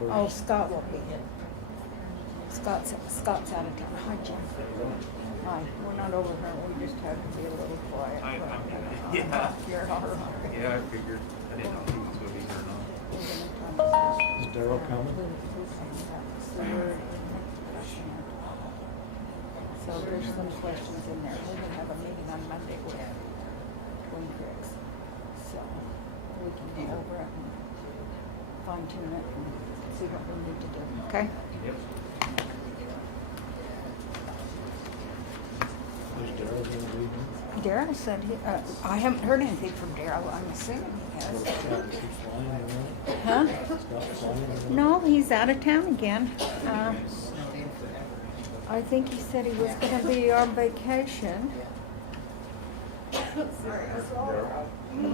Oh, Scott won't be here. Scott's out of town. Hi, Jim. Hi. We're not over here. We just have to be a little quiet. Yeah. You're all right. Yeah, I figured. I didn't know if he was gonna be here or not. Is Daryl coming? So there's some questions in there. We're gonna have a meeting on Monday with Twin Creeks. So we can go over it and fine tune it and see what we need to do. Okay? Yep. Is Daryl gonna be here? Daryl said I haven't heard anything from Daryl. I'm assuming he has. Is he flying around? Huh? Scott flying around? No, he's out of town again. I think he said he was going to be on vacation.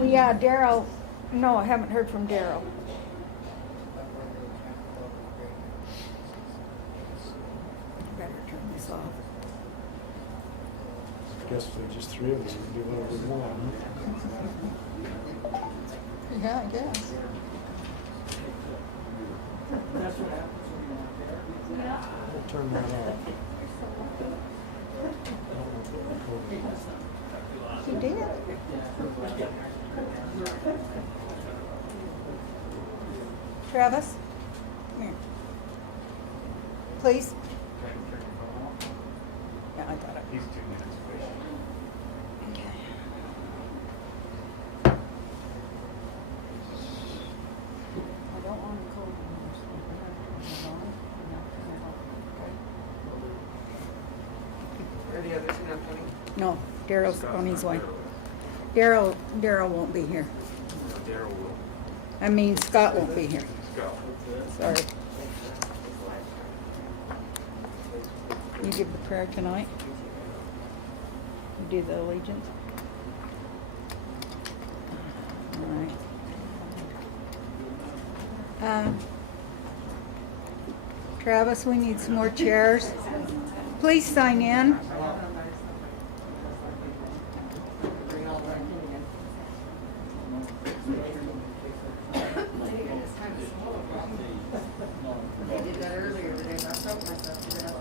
Yeah, Daryl. No, I haven't heard from Daryl. Better turn this off. I guess if there's just three of us, we can do whatever we want. Yeah, I guess. We'll turn that off. He did. Travis, come here. Please. Yeah, I got it. He's 2 minutes away. Okay. I don't want to call Are the others not coming? No, Daryl's on his way. Daryl won't be here. Daryl will. I mean, Scott won't be here. Go. Sorry. You give the prayer tonight? You do the allegiance? All right. Travis, we need some more chairs. Please sign in. I did that earlier today, but I felt myself to that.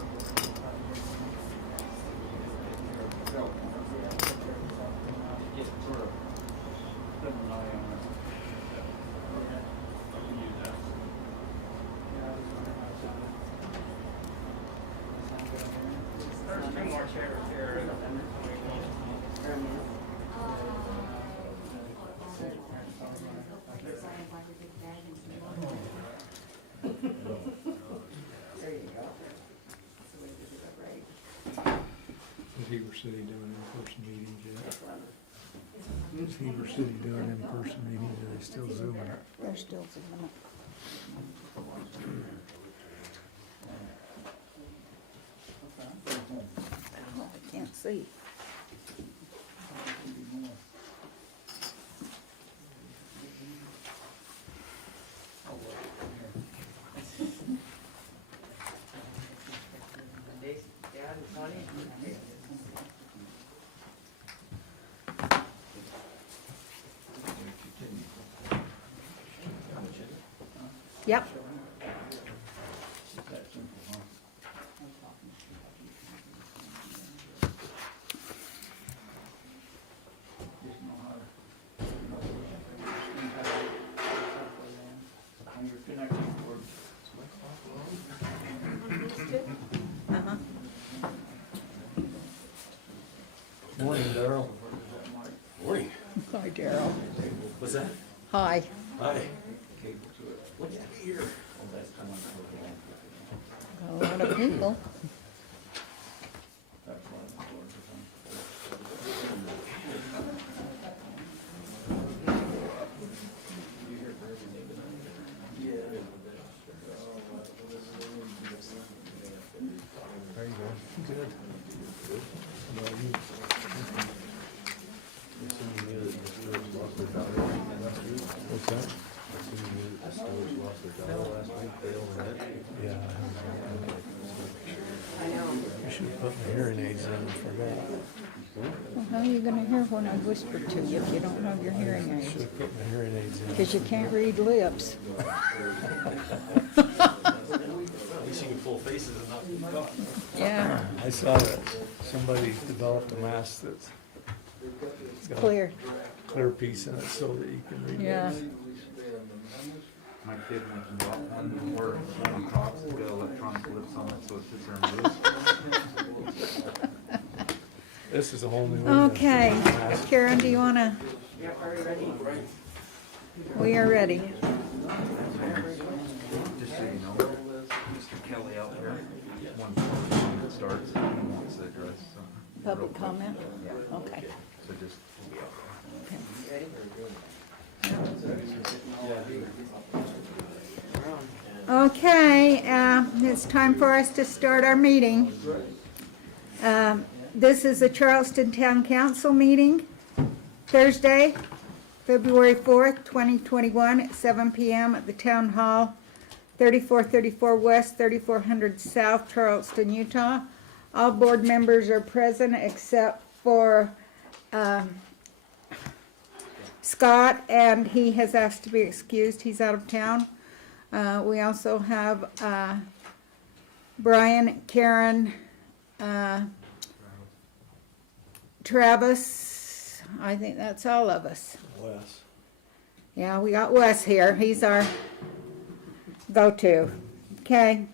There's 2 more chairs here. There you go. That's the way to do it, right? Is Heber City doing in-person meetings yet? Is Heber City doing in-person meetings, or are they still Zooming? They're still zooming. Oh, I can't see. Yeah, it's funny. Yep. Uh-huh. Morning, Daryl. Morning. Hi, Daryl. What's that? Hi. Hi. What's that here? Got a lot of people. There you go. Good. How about you? What's that? Yeah. I know. I should have put my hearing aids in, I forgot. Well, how are you gonna hear when I whisper to you if you don't have your hearing aids? Should've put my hearing aids in. Because you can't read lips. At least you can pull faces and not be caught. Yeah, I saw that somebody developed a mask that's got a clear. clear piece in it so that you can read Yeah. lips. My kid went and bought one where on top it's got electronic lips on it, so it sits there and moves. This is a whole new. one. Okay, Mask. Karen, do you wanna? We are ready. Just so you know, Mr. Kelly out there, one time it starts, he wants to address something. Public comment? Okay. So just, we'll be out Okay, it's time for us to start our meeting. This is the Charleston Town Council meeting, Thursday, February 4th, 2021, at 7 p.m. at the Town Hall, 3434 West, 3400 South, Charleston, Utah. All board members are present except for Scott, and he has asked to be excused. He's out of town. We also have Brian, Karen, Travis. I think that's all of us. Wes. Yeah, we got Wes here. He's our go-to. Okay.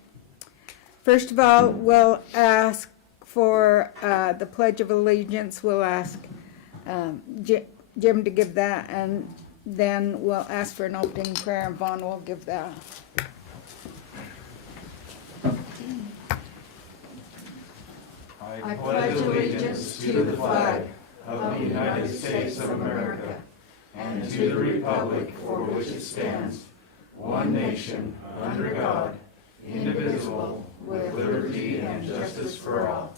First of all, we'll ask for the Pledge of Allegiance. We'll ask Jim to give that, and then we'll ask for an opening prayer, and Vaughn will give that. I pledge allegiance to the flag of the United States of America and to the republic for which it stands, one nation, under God, indivisible, with liberty and justice for all.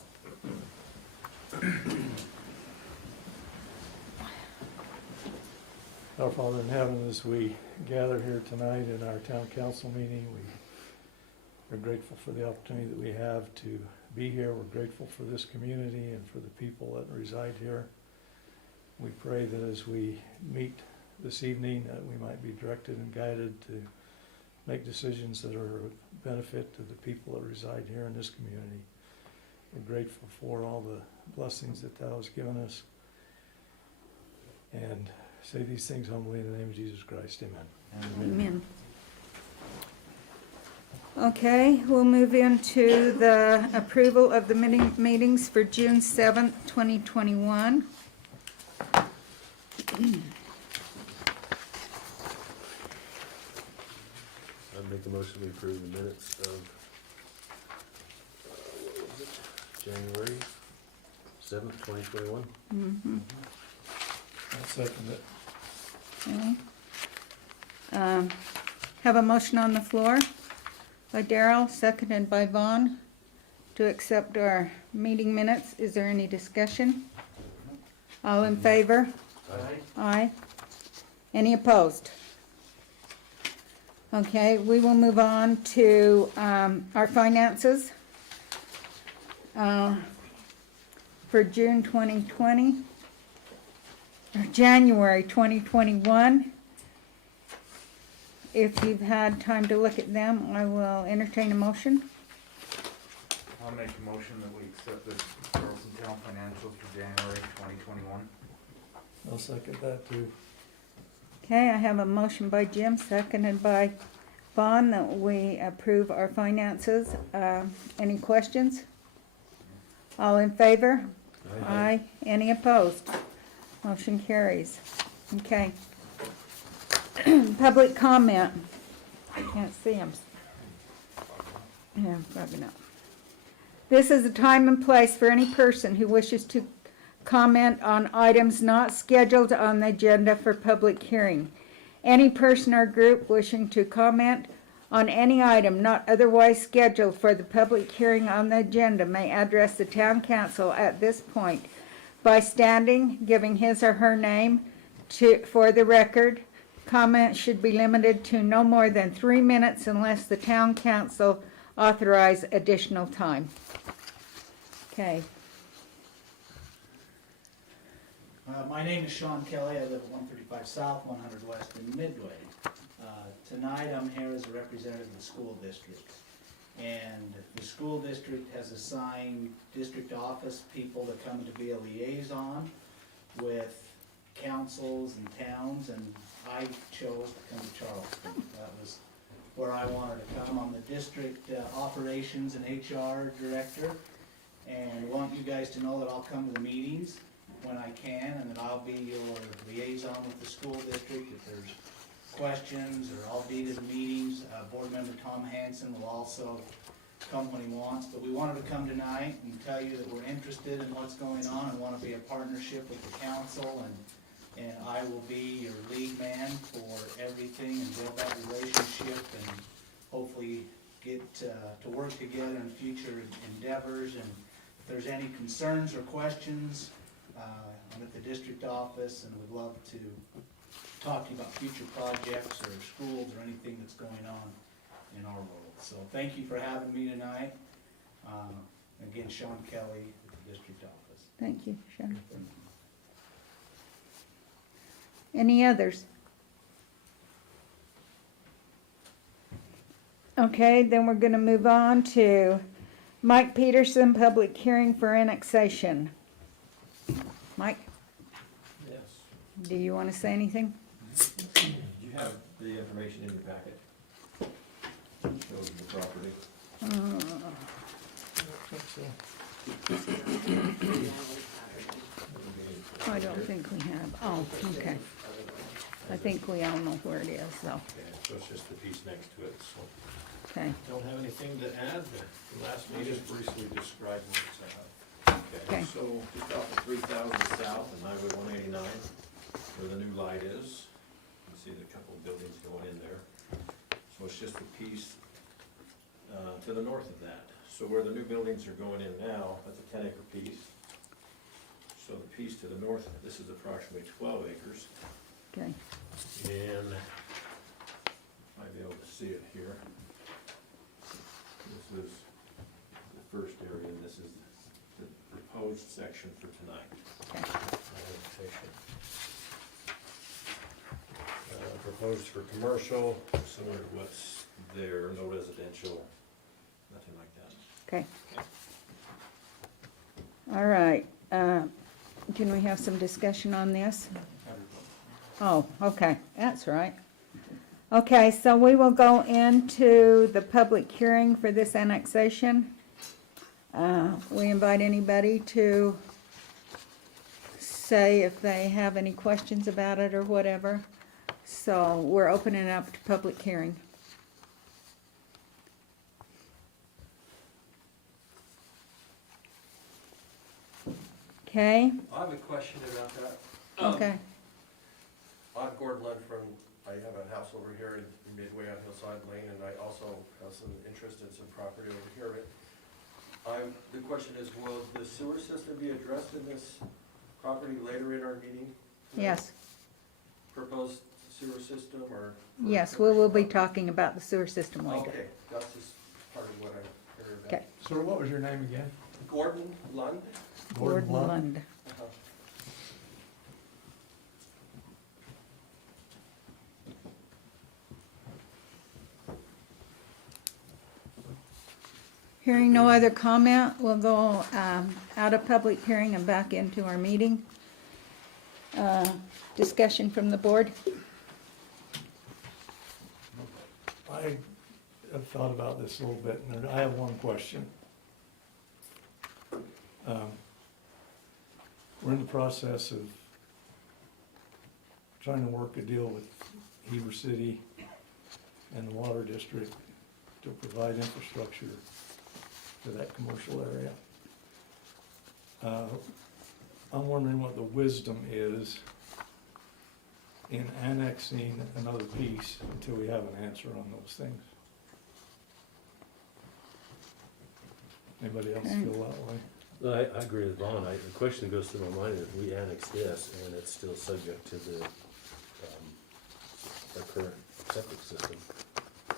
Our Father in heaven, as we gather here tonight in our town council meeting, we are grateful for the opportunity that we have to be here. We're grateful for this community and for the people that reside here. We pray that as we meet this evening, that we might be directed and guided to make decisions that are of benefit to the people that reside here in this community. We're grateful for all the blessings that Thou hast given us. And say these things humbly in the name of Jesus Christ. Amen. Amen. Okay, we'll move into the approval of the meetings for June 7th, 2021. I'd make the motion we approve the minutes of January 7th, 2021. Mm-hmm. I'll second it. Okay. Have a motion on the floor by Darrell, seconded by Vaughn, to accept our meeting minutes. Is there any discussion? All in favor? Aye. Any opposed? Okay, we will move on to our finances for June 2020, or January 2021. If you've had time to look at them, I will entertain a motion. I'll make a motion that we accept the Charleston Town financials for January 2021. I'll second that too. Okay, I have a motion by Jim, seconded by Vaughn, that we approve our finances. Any questions? All in favor? Aye. Any opposed? Motion carries. Okay. Public comment. I can't see them. Yeah, probably not. This is a time and place for any person who wishes to comment on items not scheduled on the agenda for public hearing. Any person or group wishing to comment on any item not otherwise scheduled for the public hearing on the agenda may address the town council at this point by standing, giving his or her name for the record. Comments should be limited to no more than 3 minutes unless the town council authorize additional time. Okay. My name is Sean Kelly. I live at 135 South, 100 West in Midway. Tonight I'm here as a representative of the school district. And the school district has assigned district office people to come to be a liaison with councils and towns, and I chose to come to Charleston. That was where I wanted to come. I'm the district operations and HR director, and want you guys to know that I'll come to the meetings when I can, and that I'll be your liaison with the school district. If there's questions, or I'll be to the meetings. Board member Tom Hanson will also come when he wants, but we wanted to come tonight and tell you that we're interested in what's going on and want to be a partnership with the council, and I will be your lead man for everything and build that relationship and hopefully get to work together in future endeavors. And if there's any concerns or questions, I'm at the district office and would love to talk to you about future projects or schools or anything that's going on in our world. So thank you for having me tonight. Again, Sean Kelly at the district office. Thank you, Sean. Any others? Okay, then we're gonna move on to Mike Peterson, public hearing for annexation. Mike, Yes. do you want to say anything? You have the information in your packet. Shows the property. I don't think so. I don't think we have. Oh, okay. I think we all know where it is, though. Okay, so it's just the piece next to it, so. Okay, Don't have anything to add, the last Let me meeting. just briefly describe what's okay. So just off of 3000 South and Highway 189, where the new light is, you can see the couple of buildings going in there. So it's just a piece to the north of that. So where the new buildings are going in now, that's a 10-acre piece. So the piece to the north, this is approximately 12 acres. Okay. And Might be able to see it here. This is the first area, and this is the proposed section for tonight. annexation. Proposed for commercial, similar to what's there, no residential, nothing like that. Okay. All right, can we have some discussion on this? Oh, okay, that's right. Okay, so we will go into the public hearing for this annexation. We invite anybody to say if they have any questions about it or whatever. So we're opening it up to public hearing. Okay, I have a question about that. okay, I'm Gordon Lund I have a house over here in Midway on Hillside Lane, and I also have some interest in some property over here. But the question is, will the sewer system be addressed in this property later in our meeting? yes, Proposed sewer system, or? yes, we will be talking about the sewer system later. Okay, that's just part of what I heard about. Okay, Sir, what was your name again? Gordon Lund? Gordon Lund. Uh-huh. Hearing no other comment, we'll go out of public hearing and back into our meeting. Discussion from the board? I have thought about this a little bit, and I have one question. We're in the process of trying to work a deal with Heber City and the Water District to provide infrastructure for that commercial area. I'm wondering what the wisdom is in annexing another piece until we have an answer on those things. Anybody else feel that way? No, I agree with Ron. The question that goes through my mind is, if we annex this and it's still subject to the, our current septic system,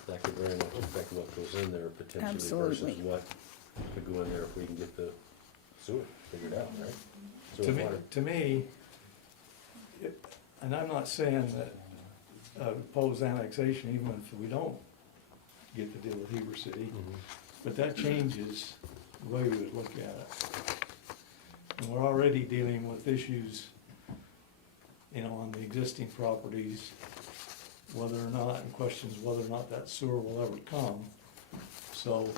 that could very much affect what goes in there potentially Absolutely. versus what could go in there if we can get the sewer figured out, right? So To me, and I'm not saying that oppose annexation even if we don't get the deal with Heber City, but that changes the way we would look at it. And we're already dealing with issues, you know, on the existing properties, whether or not, and questions whether or not that sewer will ever come. So,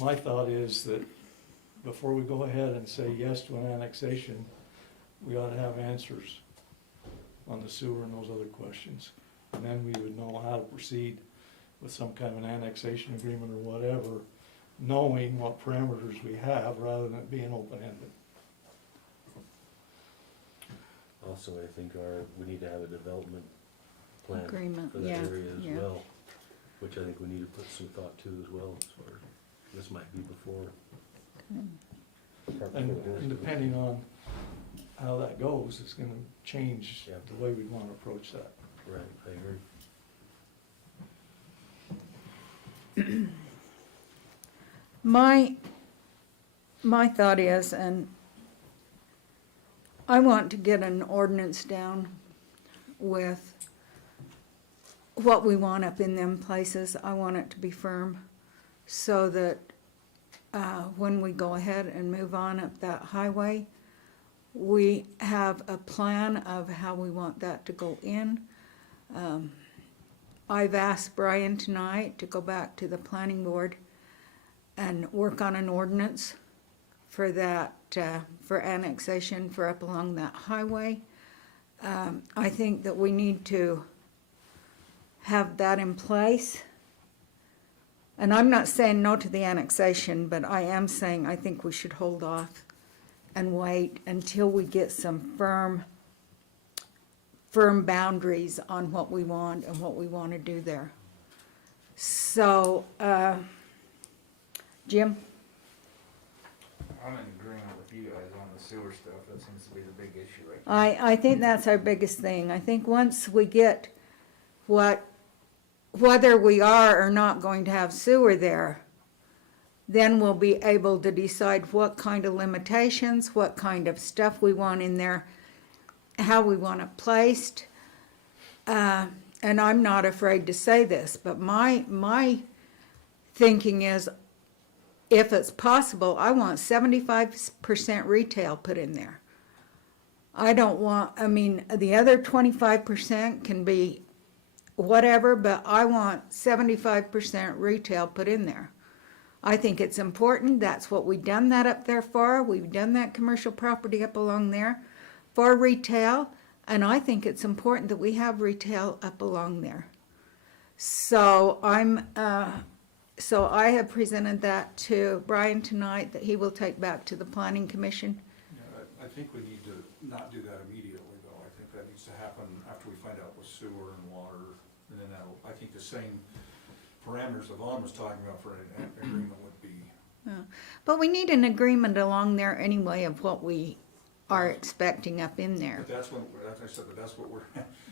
my thought is that before we go ahead and say yes to an annexation, we ought to have answers on the sewer and those other questions. And then we would know how to proceed with some kind of an annexation agreement or whatever, knowing what parameters we have rather than it being open-ended. Also, I think we need to have a development plan Agreement, for that yeah, area as yeah. well, which I think we need to put some thought to as well, as far as, this might be before. And depending on how that goes, it's gonna change Yeah. the way we wanna approach that. Right, I agree. My thought is, and I want to get an ordinance down with what we want up in them places. I want it to be firm so that when we go ahead and move on up that highway, we have a plan of how we want that to go in. I've asked Brian tonight to go back to the planning board and work on an ordinance for that, for annexation for up along that highway. I think that we need to have that in place. And I'm not saying no to the annexation, but I am saying I think we should hold off and wait until we get some firm boundaries on what we want and what we want to do there. So, Jim? I'm in agreement with you guys on the sewer stuff, that seems to be the big issue right now. I think that's our biggest thing. I think once we get whether we are or not going to have sewer there, then we'll be able to decide what kind of limitations, what kind of stuff we want in there, how we want it placed. And I'm not afraid to say this, but my thinking is, if it's possible, I want 75% retail put in there. I don't want, I mean, the other 25% can be whatever, but I want 75% retail put in there. I think it's important. That's what we've done that up there for. We've done that commercial property up along there for retail, and I think it's important that we have retail up along there. So so I have presented that to Brian tonight, that he will take back to the Planning Commission. Yeah, I think we need to not do that immediately, though. I think that needs to happen after we find out with sewer and water, and then that'll, I think the same parameters that Vaughn was talking about for an agreement would be. But we need an agreement along there anyway of what we are expecting up in there. But that's what, as I said, but that's what we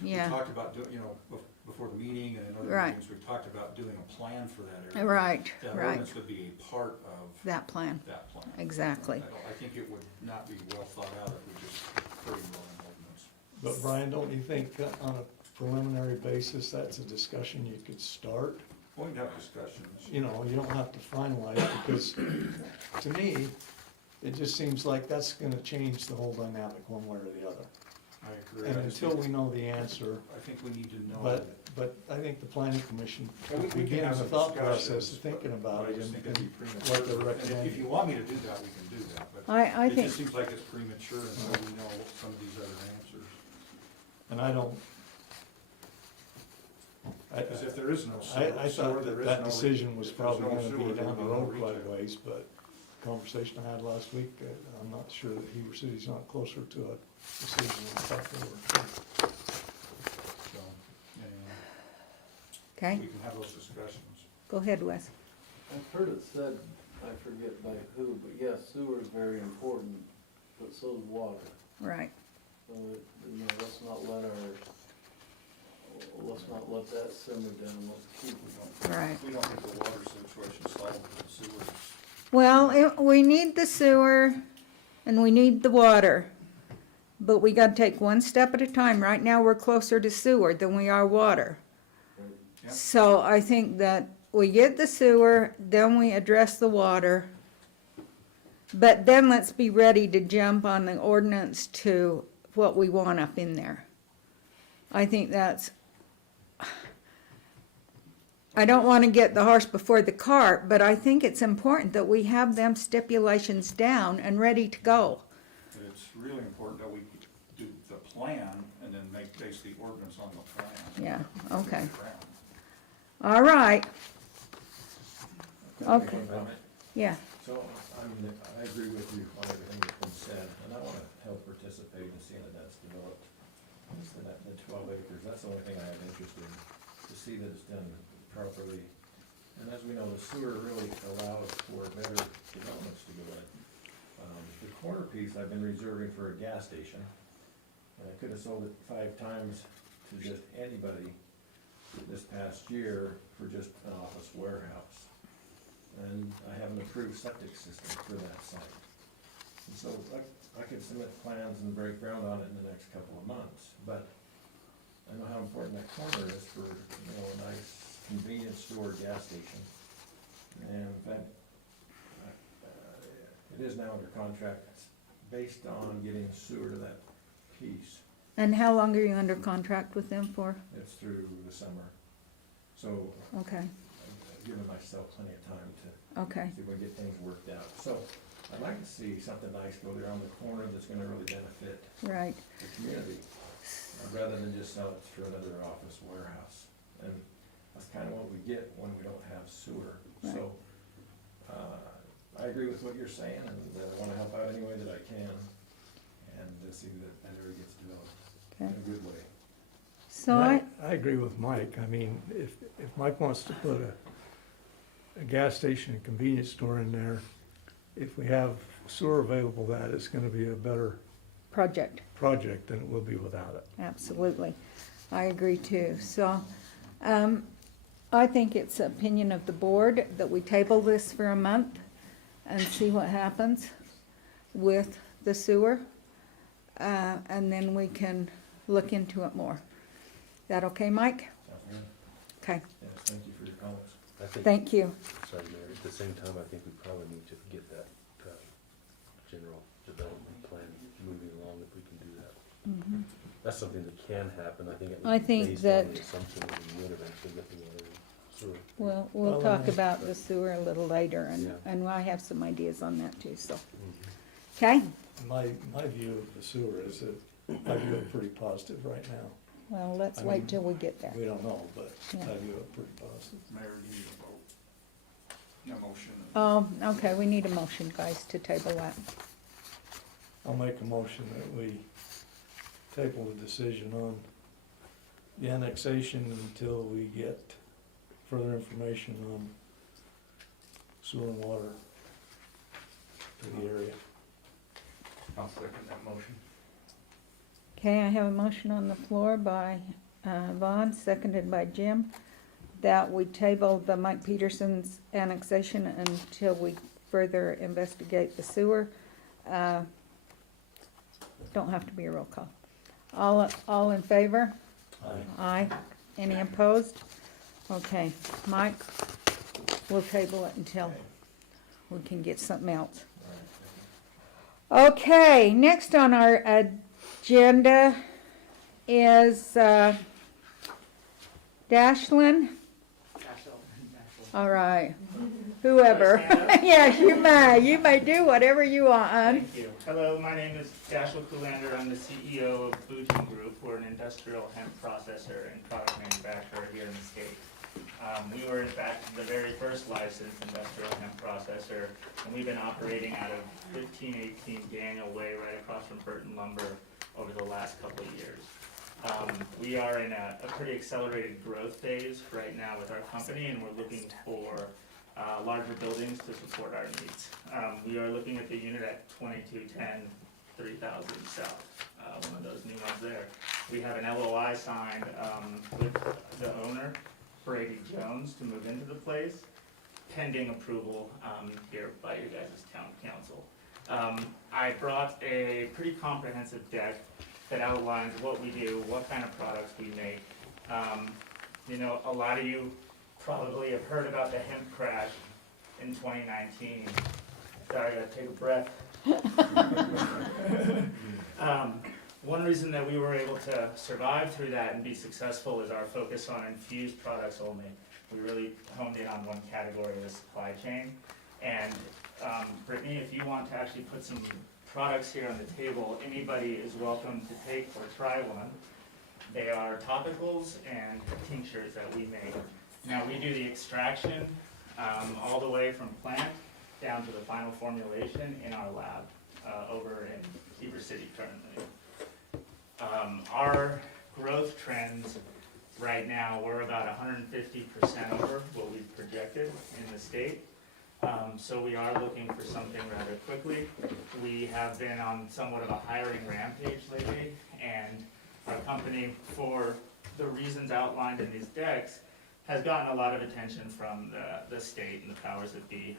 Yeah. talked about doing, you know, before the meeting and in other Right. meetings, we've talked about doing a plan for that area. Right, That right. ordinance would be a part of That plan, that plan. exactly. I think it would not be well thought out if we just free roll an ordinance. But Brian, don't you think that on a preliminary basis, that's a discussion you could start? We can have discussions. You know, you don't have to finalize, because to me, it just seems like that's gonna change the whole dynamic one way or the other. I agree. And I just until think- we know the answer, I think we need to know. but I think the planning commission Well, we can begin have the some thought process discussions, of thinking about but I it just think and it'd be what premature. they're And recommending. if you want me to do that, we can do that, but I it think, just seems like it's premature until we know some of these other answers. And I don't. Because if there is no sewer, I thought there is that no- decision was if there's probably no gonna sewer, be there'll down the no road quite a retail. ways, but conversation I had last week, I'm not sure that Heber City's not closer to a decision than I thought they were. So, anyway, okay, we can have those discussions. go ahead, Wes. I've heard it said, I forget by who, but yes, sewer is very important, but so is water. Right, So, you know, let's not let that simmer down, let's keep it. right. We don't think the water situation is solved with the sewers. Well, we need the sewer and we need the water, but we gotta take one step at a time. Right now, we're closer to sewer than we are water. Yep. So I think that we get the sewer, then we address the water. But then let's be ready to jump on the ordinance to what we want up in there. I think that's, I don't wanna get the horse before the cart, but I think it's important that we have them stipulations down and ready to go. But it's really important that we do the plan and then base the ordinance on the plan. Yeah, okay. All right, Can I make Okay. one comment? yeah, So, I agree with you on everything that's been said, and I wanna help participate in seeing that that's developed. Just the 12 acres, that's the only thing I have interest in, to see that it's done properly. And as we know, the sewer really allows for better developments to go in. The corner piece I've been reserving for a gas station, and I could have sold it 5 times to just anybody this past year for just an office warehouse. And I have an approved septic system for that site. And so I could submit plans and break ground on it in the next couple of months, but I know how important that corner is for, a nice convenience store gas station. And in fact, it is now under contract, it's based on getting sewer to that piece. and how long are you under contract with them for? It's through the summer. So Okay, I've given myself plenty of time to okay, see if we get things worked out. So I'd like to see something nice go there on the corner that's gonna really benefit right. the community, rather than just sell it for another office warehouse. And that's kinda what we get when we don't have sewer. So, I agree with what you're saying, and I wanna help out any way that I can, and see that area gets developed in Okay. a good way. So I, agree with Mike. I mean, if Mike wants to put a gas station and convenience store in there, if we have sewer available, that is gonna be a better project, project than it will be without it. absolutely. I agree too. So, I think it's the opinion of the board that we table this for a month and see what happens with the sewer. And then we can look into it more. Is that okay, Mike? Sounds good. Okay, Yes, thank you for your comments. I think, thank you. sorry, Mayor, at the same time, I think we probably need to get that, general development plan moving along if we can do that. That's something that can happen, I think it I was think based that- on the assumption that we would eventually get the water and sewer. We'll Well, talk about the sewer a little later, Yeah. and I have some ideas on that too, so. Mhm. Okay, My view of the sewer is that I view it pretty positive right now. well, let's I wait mean, till we get there. We don't know, but Yeah. I view it pretty positive. Mayor, you need a vote. A motion. Okay, we need a motion, guys, to table that. I'll make a motion that we table the decision on the annexation until we get further information on sewer and water to the area. I'll second that motion. Okay, I have a motion on the floor by Vaughn, seconded by Jim, that we table the Mike Peterson's annexation until we further investigate the sewer. Don't have to be a roll call. All in favor? Aye. Aye. Any opposed? Okay, Mike, we'll table it until we can get something else. All right, thank you. Okay, next on our agenda is Dashlin. All right, whoever. Yes, you may do whatever you want. Thank you. Hello, my name is Dashel Kulander. I'm the CEO of Boutin Group. We're an industrial hemp processor and product manufacturer here in the state. We were in fact the very first licensed industrial hemp processor, and we've been operating out of 1518 Daniel Way right across from Burton Lumber over the last couple of years. We are in a pretty accelerated growth phase right now with our company, and we're looking for larger buildings to support our needs. We are looking at the unit at 2210 3000 South, one of those new ones there. We have an LOI signed with the owner, Brady Jones, to move into the place, pending approval here by your guys' town council. I brought a pretty comprehensive deck that outlines what we do, what kind of products we make. You know, a lot of you probably have heard about the hemp crash in 2019. Sorry, I gotta take a breath. One reason that we were able to survive through that and be successful is our focus on infused products only. We really honed in on one category of the supply chain. And Brittany, if you want to actually put some products here on the table, anybody is welcome to take or try one. They are topicals and tinctures that we make. Now, we do the extraction all the way from plant down to the final formulation in our lab over in Heber City currently. Our growth trends right now, we're about 150% over what we've projected in the state. So we are looking for something rather quickly. We have been on somewhat of a hiring rampage lately, and our company, for the reasons outlined in these decks, has gotten a lot of attention from the state and the powers that be.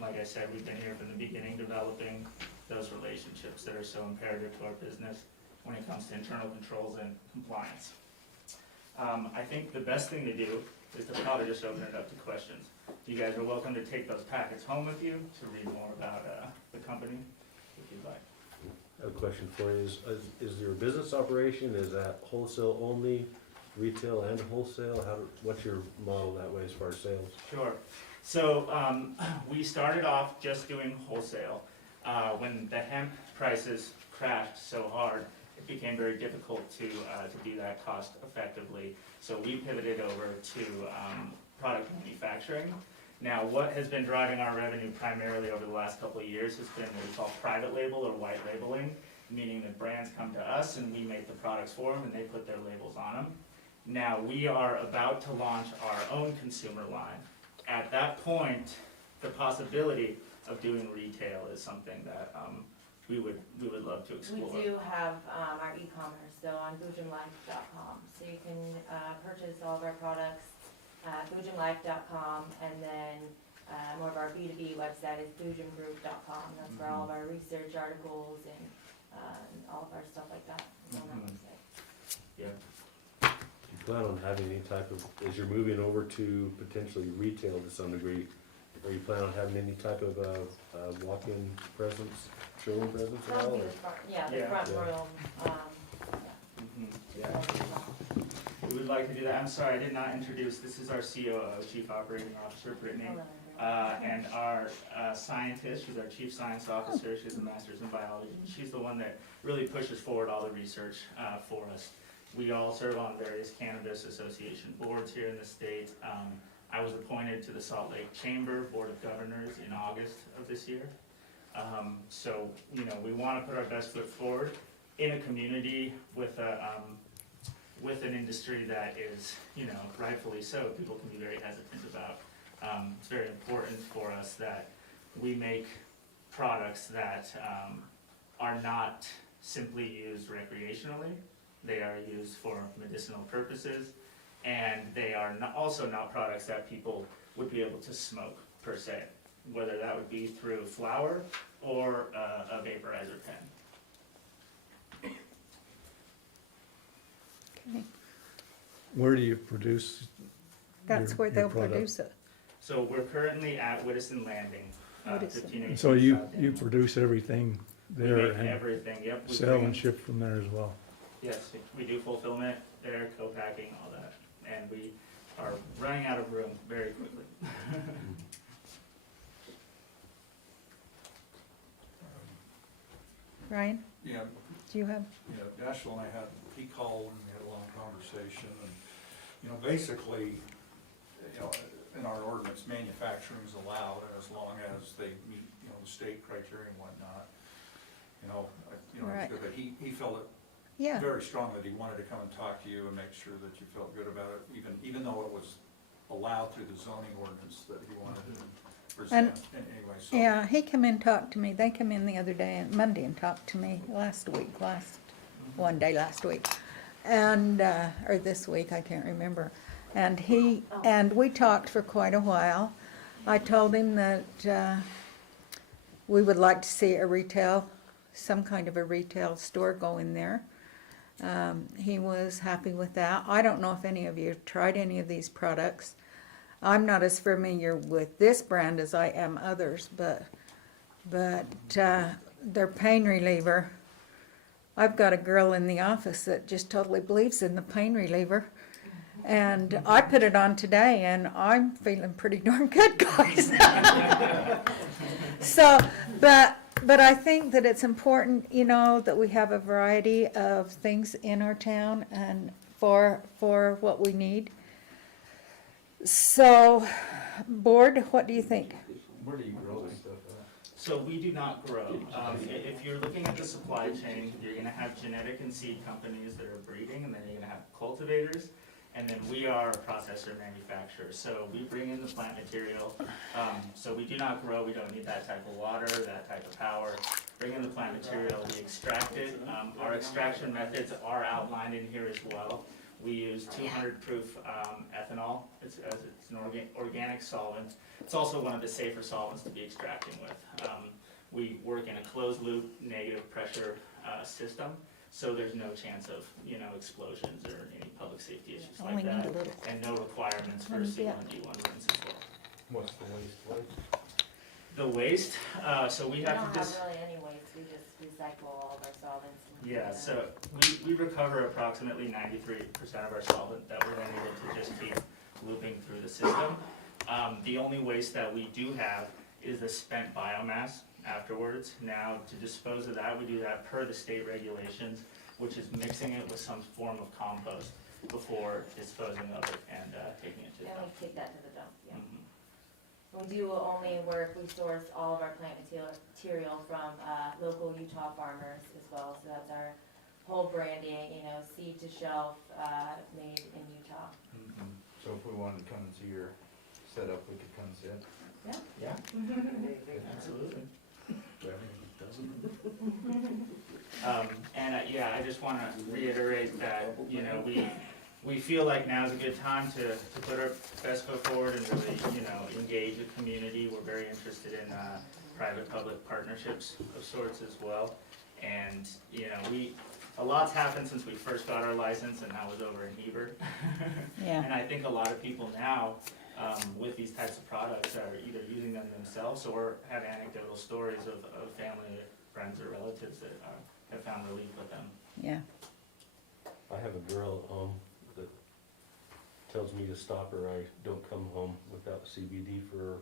Like I said, we've been here from the beginning developing those relationships that are so imperative to our business when it comes to internal controls and compliance. I think the best thing to do is to probably just open it up to questions. You guys are welcome to take those packets home with you to read more about the company if you'd like. I have a question for you. Is your business operation, is that wholesale only, retail and wholesale? What's your model that way as far as sales? Sure. So we started off just doing wholesale. When the hemp prices crashed so hard, it became very difficult to do that cost effectively. So we pivoted over to product manufacturing. Now, what has been driving our revenue primarily over the last couple of years has been what we call private label or white labeling, meaning that brands come to us and we make the products for them and they put their labels on them. Now, we are about to launch our own consumer line. At that point, the possibility of doing retail is something that we would love to explore. We do have our e-commerce, so on BouginLife.com. So you can purchase all of our products at BouginLife.com, and then more of our B2B website is BouginGroup.com. That's where all of our research articles and all of our stuff like that is on that website. Yeah. Do you plan on having any type of, as you're moving over to potentially retail to some degree, are you planning on having any type of walk-in presence, showroom presence at That'll all? be or- the front, yeah, the Yeah. front Yeah. room. Yeah. We would like to do that. I'm sorry, I did not introduce, this is our COO, Chief Operating Officer, Brittany. And our scientist, she's our Chief Science Officer, she has a master's in biology. She's the one that really pushes forward all the research for us. We all serve on various cannabis association boards here in the state. I was appointed to the Salt Lake Chamber Board of Governors in August of this year. So, you know, we want to put our best foot forward in a community with an industry that is, you know, rightfully so, people can be very hesitant about. It's very important for us that we make products that are not simply used recreationally. They are used for medicinal purposes, and they are also not products that people would be able to smoke per se, whether that would be through flower or a vaporizer pen. Where do you produce That's your- where your they'll product? produce it. So we're currently at Whittison Landing, Whittison. 1518 So you South you End. produce everything We there make and everything, yep. We sell bring- and ship from there as well? Yes, we do fulfillment there, co-packing, all that, and we are running out of room very quickly. Ryan, Yeah, do you have? Dashiell and I had, he called and we had a long conversation and, you know, basically, you know, in our ordinance, manufacturing is allowed as long as they meet, you know, the state criteria and whatnot. Right. But he felt it Yeah, very strong that he wanted to come and talk to you and make sure that you felt good about it, even though it was allowed through the zoning ordinance that he wanted to present. Anyway, so. yeah, he come in and talked to me. They come in the other day, Monday, and talked to me one day last week. And, or this week, I can't remember. And we talked for quite a while. I told him that, we would like to see a retail some kind of a retail store going there. He was happy with that. I don't know if any of you have tried any of these products. I'm not as familiar with this brand as I am others, but their pain reliever. I've got a girl in the office that just totally believes in the pain reliever. And I put it on today and I'm feeling pretty darn good, guys. So, but I think that it's important, you know, that we have a variety of things in our town and for what we need. So, board, what do you think? Where do you grow this stuff at? So we do not grow. If you're looking at the supply chain, you're gonna have genetic and seed companies that are breeding, and then you're gonna have cultivators, and then we are a processor manufacturer. So we bring in the plant material. So we do not grow, we don't need that type of water, that type of power. Bring in the plant material, we extract it. Our extraction methods are outlined in here as well. We use 200 proof ethanol. It's an organic solvent. It's also one of the safer solvents to be extracting with. We work in a closed loop, negative pressure system, so there's no chance of, you know, explosions or any public safety issues Only like that. need a little. And no requirements for C1 and D1 runs as well. What's the waste like? The waste, so we We have don't to have really any waste, we just recycle all of our solvents. and Yeah, things so we recover approximately 93% of our solvent that we're then able to just keep looping through the system. The only waste that we do have is the spent biomass afterwards. Now, to dispose of that, we do that per the state regulations, which is mixing it with some form of compost before disposing of it and taking it to the And dump. we take that to the dump, yeah. Mhm. We do only work, we source all of our plant material from local Utah farmers as well, so that's our whole branding, you know, seed to shelf, made in Utah. Mhm. So if we wanted to come and see your setup, we could come see it. Yeah, absolutely. And yeah, I just want to reiterate that, you know, we feel like now's a good time to put our best foot forward and really, you know, engage the community. We're very interested in private-public partnerships of sorts as well. And, you know, a lot's happened since we first got our license, and that was over in Heber. Yeah. And I think a lot of people now, with these types of products, are either using them themselves or have anecdotal stories of family, friends, or relatives that have found relief with them. Yeah. I have a girl at home that tells me to stop her. I don't come home without CBD for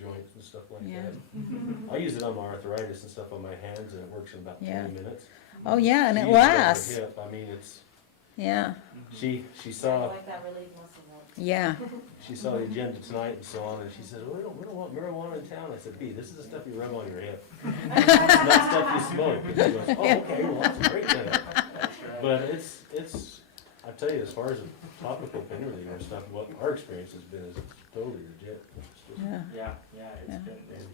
joints and stuff like Yeah. that. I use it on my arthritis and stuff on my hands, and it works in about Yeah. 20 minutes. Oh, yeah, and She it uses on her lasts. hip. I mean, it's, Yeah, she I saw, like that relief muscle work. yeah, she saw the agenda tonight and so on, and she said, we don't want marijuana in town. I said, B, this is the stuff you rub on your hip. It's not stuff you smoke. And she goes, oh, okay, well, that's great then. That's right. But it's, I tell you, as far as the topical pain reliever and stuff, what our experience has been is totally legit. It's just- yeah. Yeah, Yeah.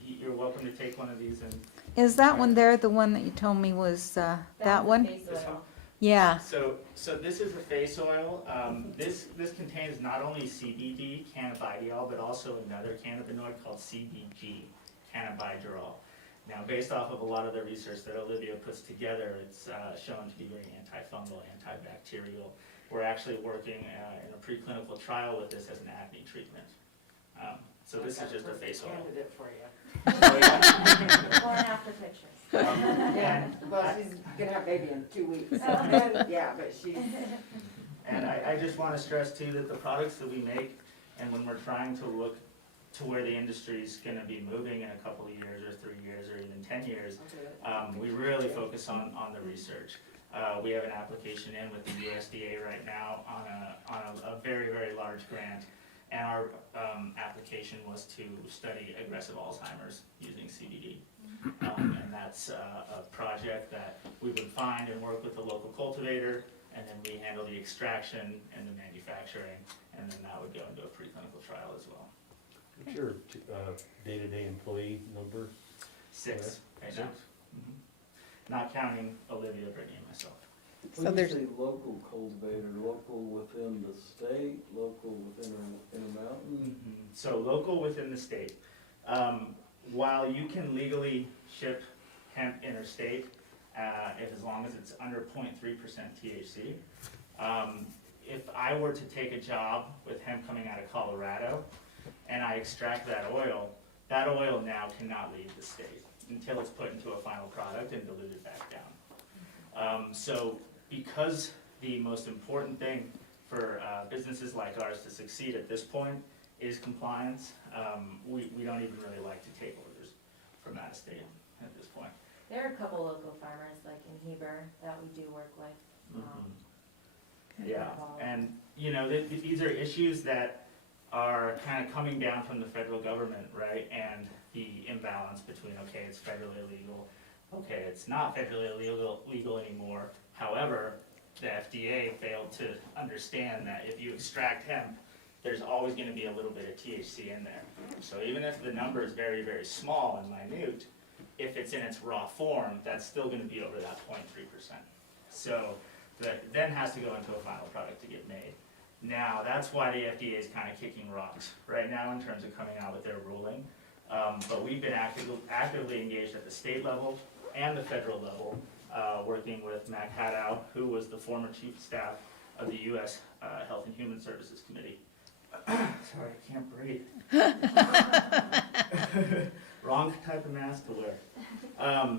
you're welcome to take one of these and. Is that one there the one that you told me was, that That's the one? face This oil. one? Yeah, So this is the face oil. This contains not only CBD, cannabidiol, but also another cannabinoid called CBG, cannabidiol. Now, based off of a lot of the research that Olivia puts together, it's shown to be very antifungal, antibacterial. We're actually working in a preclinical trial with this as an acne treatment. So this is just a face oil. Candidate for you. Oh, yeah? Before and after pictures. Yeah, well, she's gonna have a baby in 2 weeks, so, and, yeah, but she's, And I just want to stress too that the products that we make, and when we're trying to look to where the industry's going to be moving in a couple of years or 3 years or even 10 years, we really focus on the research. We have an application in with the USDA right now on a very, very large grant. And our application was to study aggressive Alzheimer's using CBD. And that's a project that we would find and work with the local cultivator, and then we handle the extraction and the manufacturing, and then that would go into a preclinical trial as well. What's your day-to-day employee number? 6 right now. 6? Not counting Olivia, Brittany, and myself. So When you there's- say local cultivator, local within the state, local within a mountain? So local within the state. While you can legally ship hemp interstate, as long as it's under 0.3% THC. If I were to take a job with hemp coming out of Colorado and I extract that oil now cannot leave the state until it's put into a final product and diluted back down. So because the most important thing for businesses like ours to succeed at this point is compliance, we don't even really like to take orders from out of state at this point. There are a couple local farmers, like in Heber, that we do work with. Yeah, and you know, these are issues that are kind of coming down from the federal government, right? And the imbalance between, okay, it's federally illegal, okay, it's not federally legal anymore. However, the FDA failed to understand that if you extract hemp, there's always going to be a little bit of THC in there. So even if the number is very, very small and minute, if it's in its raw form, that's still going to be over that 0.3%. So that then has to go into a final product to get made. Now, that's why the FDA is kind of kicking rocks right now in terms of coming out with their ruling. But we've been actively engaged at the state level and the federal level, working with Mac Haddow, who was the former chief of staff of the U.S. Health and Human Services Committee. Sorry, I can't breathe. Wrong type of mask to wear.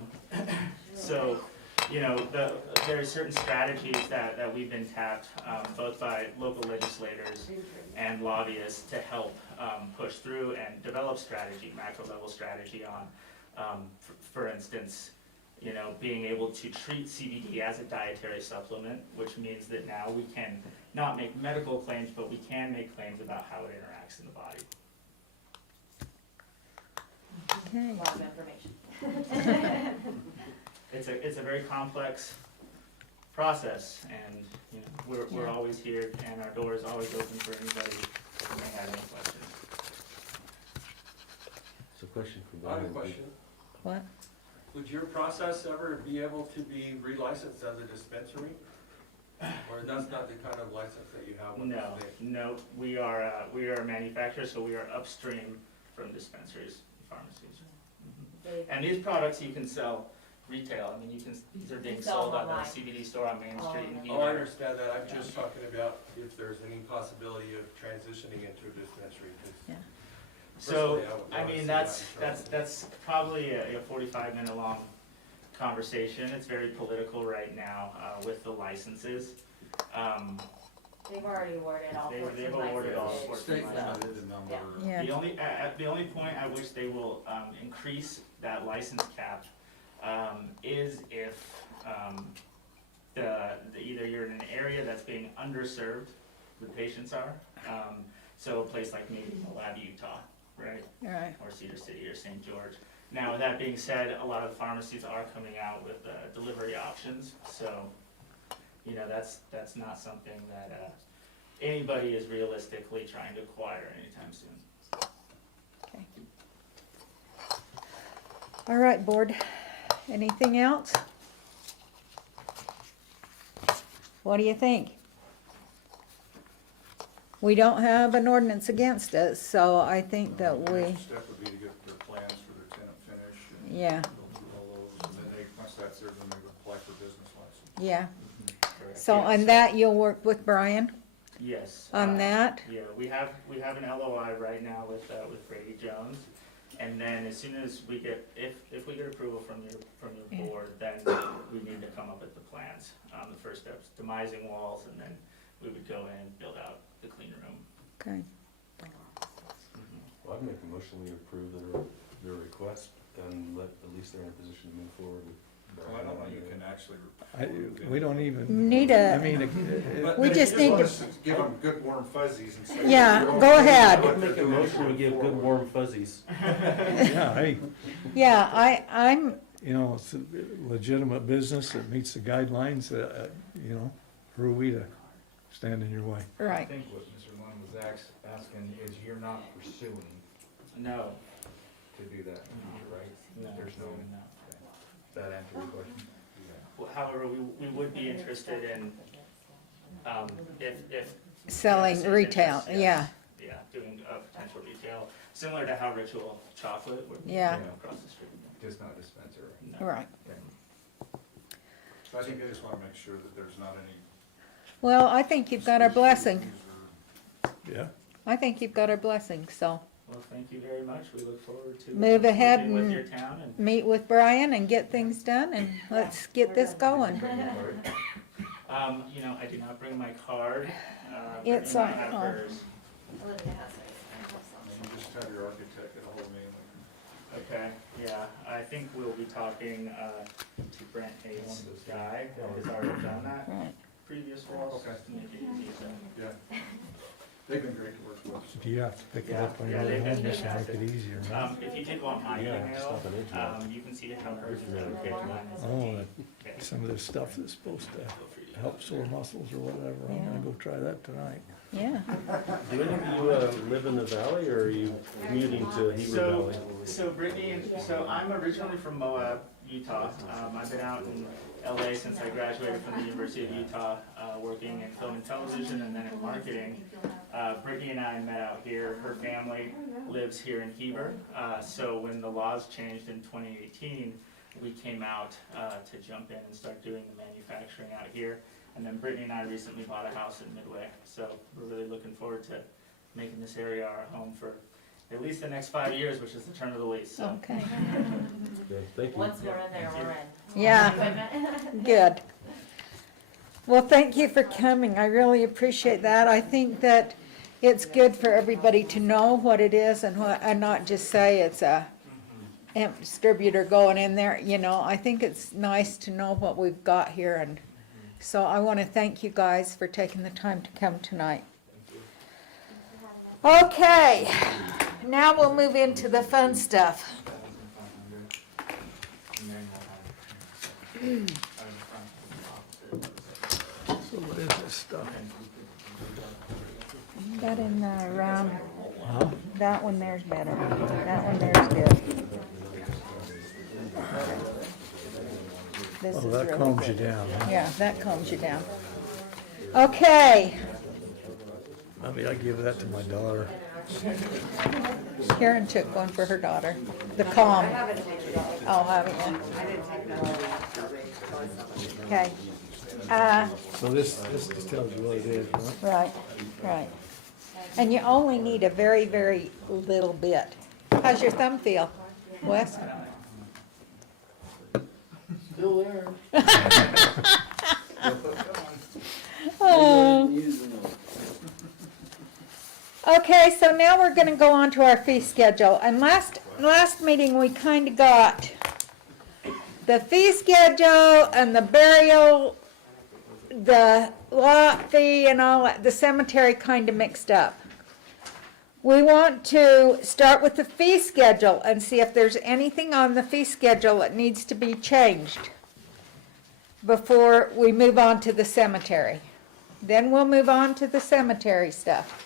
So, you know, there are certain strategies that we've been tapped, both by local legislators and lobbyists to help push through and develop strategy, macro level strategy on, for instance, you know, being able to treat CBD as a dietary supplement, which means that now we can not make medical claims, but we can make claims about how it interacts in the body. A lot of information. It's a very complex process, and you know, we're always here, and our door is always open for anybody who may have any questions. So question for I have Brian. a question. What? Would your process ever be able to be relicensed as a dispensary? Or that's not the kind of license that you have with the state? No, we are a manufacturer, so we are upstream from dispensaries and pharmacies. And these products you can sell retail. I mean, these are being sold at the CBD store on Main Street in Heber. Oh, I understand that. I'm just talking about if there's any possibility of transitioning into a dispensary. 'Cause So, personally, I would mean, see that in that's probably a 45-minute long conversation. It's very political right now with the licenses. They've already awarded all 14 licenses. They've awarded all 14 State licenses. limited the number. Yeah. The only point at which they will increase that license cap is if either you're in an area that's being underserved, the patients are, so a place like maybe Moab, Utah, right? Right. Or Cedar City or St. George. Now, with that being said, a lot of pharmacies are coming out with delivery options, so, you know, that's not something that anybody is realistically trying to acquire anytime soon. Okay. All right, board. Anything else? What do you think? We don't have an ordinance against us, so I think that The we, next step would be to get their plans for their tenant finish and yeah, go through all those, and then once that's there, then they would apply for business license. yeah. Correct. So Yeah, on that, you'll work with Brian Yes. on that? Yeah, we have an LOI right now with Brady Jones, and then as soon as we get, if we get approval from your board, then we need to come up with the plans. The first step's demising walls, and then we would go in and build out the clean room. Okay. Well, I'd make a motion we approve their request and let, at least they're in a position to move forward with. Well, I don't know, you can actually. We don't even. Need I a, mean, But We if just you need want to- us give them good warm fuzzies and say. Yeah, you're go okay ahead. with what I'd they're make a doing motion, we going give good forward. warm fuzzies. yeah, hey, yeah, I'm, you know, it's a legitimate business that meets the guidelines, you know, who are we to stand in your way? I right. think what Mr. Lund was asking is you're not pursuing No, to do that, right? no, There's no, no. does that answer your question? Well, however, we would be interested in, if. Selling is retail, interest, yeah, Yeah, doing potential retail, similar to how Ritual Chocolate would, Yeah. across the street. Just not dispensary. No. Right. So I think I just wanna make sure that there's not any. Well, I think you've got our blessing. Yeah, I think you've got our blessing, so Well, thank you very much. We look forward to Move ahead working with and- your town and meet with Brian and get things done, and let's get this going. You know, I do not bring my card. It's Brittany on- might have oh. hers. Olivia has it. And just have your architect get a hold of me. Okay, yeah, I think we'll be talking to Brent Hayes' guy, who has already done that Right. previous walls, Okay. to make it easy, so. Yeah. They've been great to work with. do you have to pick it Yeah, up on yeah, your they've own, been just to make fantastic. it easier, huh? If you did want my Yeah, email, stop an inch. you can see how hers is Yeah. okay, mine is Oh, okay. some of this stuff that's supposed to Feel free to- help sore muscles or whatever, I'm Yeah. gonna go try that tonight. Yeah. Do any of you live in the valley, or are you commuting to Heber Valley? So Brittany, so I'm originally from Moab, Utah. I've been out in LA since I graduated from the University of Utah, working in film and television and then in marketing. Brittany and I met out here. Her family lives here in Heber. So when the laws changed in 2018, we came out to jump in and start doing the manufacturing out here. And then Brittany and I recently bought a house in Midway. So we're really looking forward to making this area our home for at least the next 5 years, which is the term of the lease. So. Okay. Yeah, thank you. Once we're in there, we're in. Yeah, Equipment. good. Well, thank you for coming. I really appreciate that. I think that it's good for everybody to know what it is and what, and not just say it's a amp distributor going in there. You know, I think it's nice to know what we've got here, and so I want to thank you guys for taking the time to come tonight. Okay, now we'll move into the fun stuff. So what is this stuff? That in round, Huh? that one there's better. That one there's good. This Oh, is that really calms you good. down, huh? Yeah, that calms you down. Okay, I mean, I give that to my daughter. Karen took one for her daughter, the calm. Oh, haven't you? Okay. So this just tells you what it is, huh? Right, right. And you only need a very, very little bit. How's your thumb feel, Wes? Still there. Oh. Using it. Okay, so now we're gonna go on to our fee schedule, and last meeting, we kinda got the fee schedule and the burial, the lot fee and all that, the cemetery kinda mixed up. We want to start with the fee schedule and see if there's anything on the fee schedule that needs to be changed before we move on to the cemetery. Then we'll move on to the cemetery stuff.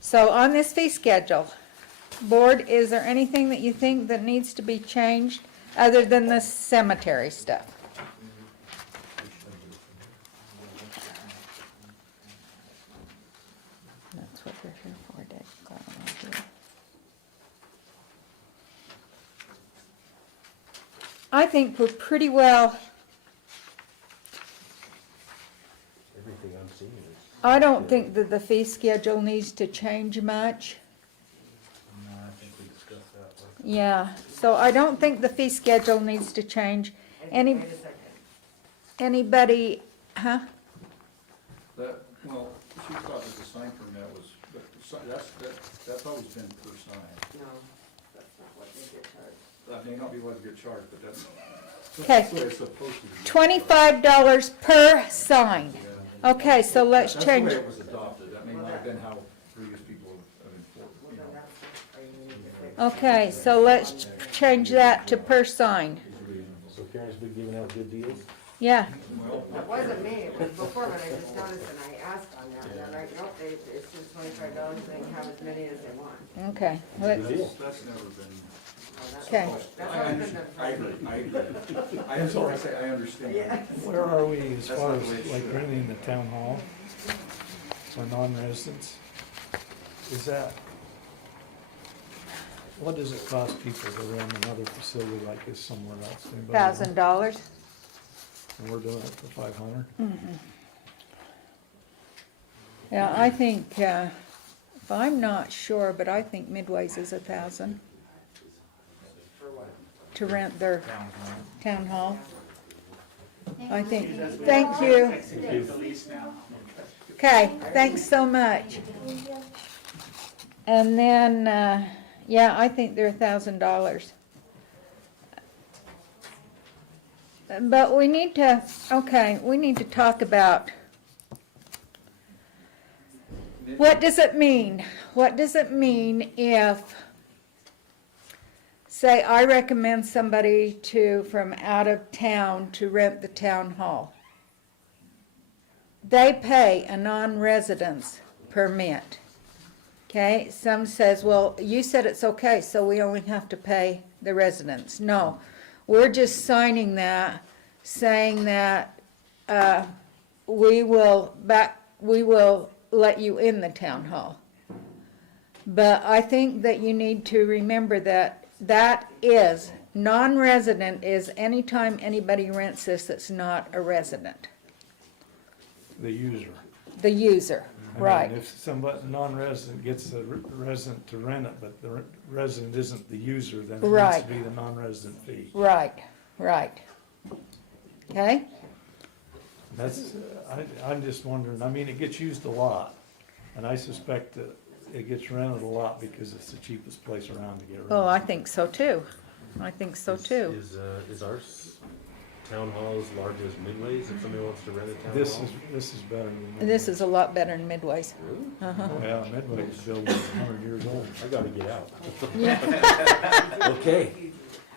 So on this fee schedule, board, is there anything that you think that needs to be changed other than the cemetery stuff? That's what we're here for, Dick. Got an idea. I think we're pretty well, Everything I'm seeing is. I don't think that the fee schedule needs to change much. No, I think we discussed that. Yeah, so I don't think the fee schedule needs to change. Any, Wait a second. anybody, huh? That, well, she thought that the sign permit was, but that's always been per sign. No, that's not what they get charged. That may not be what they get charged, but that's Okay. what it's supposed to be. $25 per sign. Yeah. Okay, so let's That's change. the way it was adopted, that may not have been how previous people have enforced, Well, you then know. that's, are you need to fix. Okay, so let's change that to per sign. So Karen's been giving out good deals? Yeah, It wasn't me, it was before, but I just noticed and I asked on that, and they're like, nope, it's just $25, they can have as many as they want. okay. Let- Good deal. That's never been. Well, that's- Okay. That's I always been understand, the. I agree. I am sorry, I say, I understand. Yeah. Where are we as That's far not as the way it like should. renting the town hall for non-residents? Is that, what does it cost people to rent another facility like this somewhere else? Anybody know? $1,000. And we're doing it for 500? Yeah, I think, if I'm not sure, but I think Midway's is 1,000 For what? to rent their Town hall. town hall. I think, That's what- thank you. Execute the lease now. Okay, thanks so much. And then, yeah, I think they're $1,000. But we need to, okay, we need to talk about, what does it mean? What does it mean if, say, I recommend somebody from out of town to rent the town hall? They pay a non-residence permit. Okay, some says, well, you said it's okay, so we only have to pay the residents. No, we're just signing that, saying that, we will let you in the town hall. But I think that you need to remember that that is, non-resident is anytime anybody rents this that's not a resident, The user. the user, I mean, right. if somebody, non-resident gets the resident to rent it, but the resident isn't the user, then it needs Right. to be the non-resident fee. Right, right. Okay? That's, I'm just wondering, I mean, it gets used a lot, and I suspect that it gets rented a lot because it's the cheapest place around to get rented. Oh, I think so too. I think so too. Is our town hall as large as Midway's if somebody wants to rent a town hall? This is better than. This is a lot better than Midway's. Really? Uh-huh. Oh, yeah, Midway's building is 100 years old. I gotta get out. Yeah. Okay,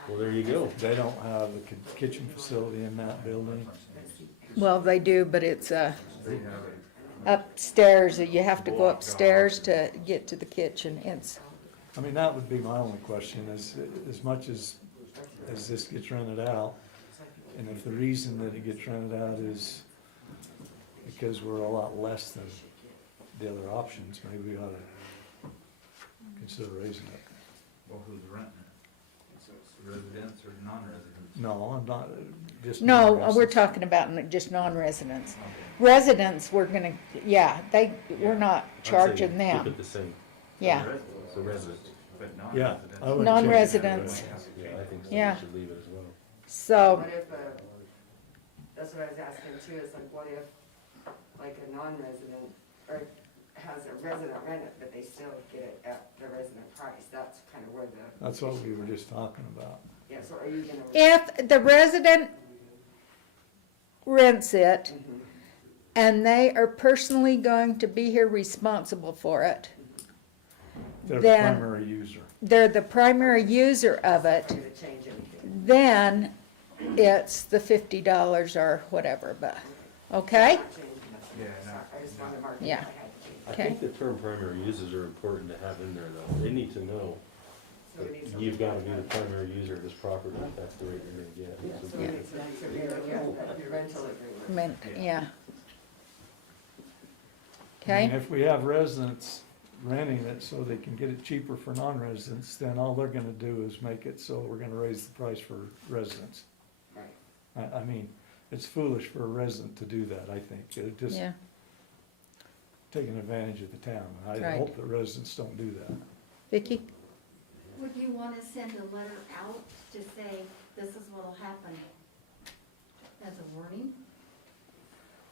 well, there you go. They don't have a kitchen facility in that building. Well, they do, but it's They have upstairs. You have to go upstairs to get to the kitchen. It's, I mean, that would be my only question, is as much as this gets rented out, and if the reason that it gets rented out is because we're a lot less than the other options, maybe we ought to consider raising it. well, who's renting it? Residents or non-residents? No, I'm not, just. no, non-residents. we're talking about just non-residents. Okay. Residents, we're gonna, yeah, we're not I'd say charging Keep them. it the same, Yeah, the resident. But Yeah. non-residents. I wouldn't change it. non-residents. Yeah, I think so, Yeah. we should leave it as well. So, What if, that's what I was asking too, is like, what if, like, a non-resident, or has a resident rent it, but they still get it at the resident price? That's kind of where the. That's what we were just talking about. Yeah, so are you gonna? if the resident rents it, Mhm. and they are personally going to be here responsible for it, They're the Then- primary user. they're the primary user of it, Gonna change anything? then it's the $50 or whatever, but, okay? Not changing nothing. Yeah, no, I just wanted to mark it. Yeah. I had to change it. I Okay. think the term primary users are important to have in there though. They need to know So we need that some- you've gotta be the primary user of this property, if that's the rate you're gonna get. Yeah, so So we Yeah. need some agreement, yeah, rental agreement. Meant, yeah. I mean, Okay, if we have residents renting it so they can get it cheaper for non-residents, then all they're gonna do is make it so we're gonna raise the price for residents. Right. I mean, it's foolish for a resident to do that, I think. It just yeah, taking advantage of the town. I Right. hope that residents don't do that. Vicky? Would you want to send a letter out to say, this is what'll happen as a warning?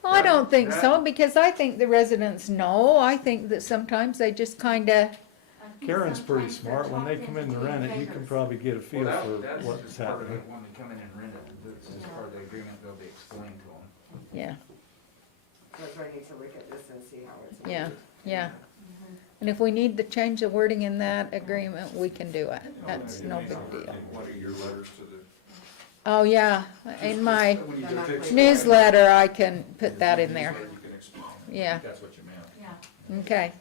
I don't think so, because I think the residents know. I think that sometimes they just kinda, I think Karen's pretty sometimes they're smart. When they talked come in to into rent it, you being can haters. probably get a feel Well, for that's what's just part of happening. it, when they come in and rent it, this is part of the agreement, they'll be explained to them. yeah, So that's why I need to look at this and see how it's. yeah, worded. yeah. And if we need to change the wording in that agreement, we can do it. That's no big deal. What are your letters to the? Oh, yeah, in my When you They're not fix- clear. newsletter, I can put that in there. You can explain it. Yeah. That's what you meant. Yeah. Okay.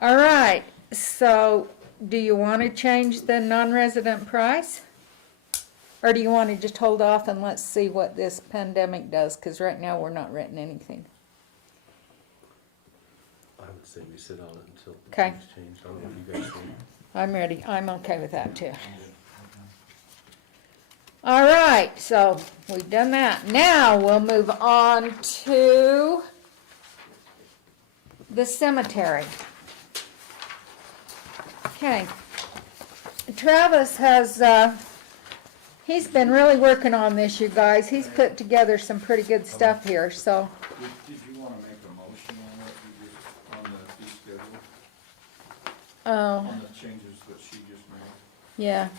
All right, so do you want to change the non-resident price? Or do you want to just hold off and let's see what this pandemic does? Because right now, we're not renting anything. I would say we sit on it until Okay. things change. I don't know what you guys think. I'm ready, I'm okay with that too. All right, so we've done that. Now we'll move on to the cemetery. Okay. Travis has, he's been really working on this, you guys. He's put together some pretty good stuff here, so. Did you wanna make a motion on what you just, on the fee schedule, Oh, on the changes that she just made?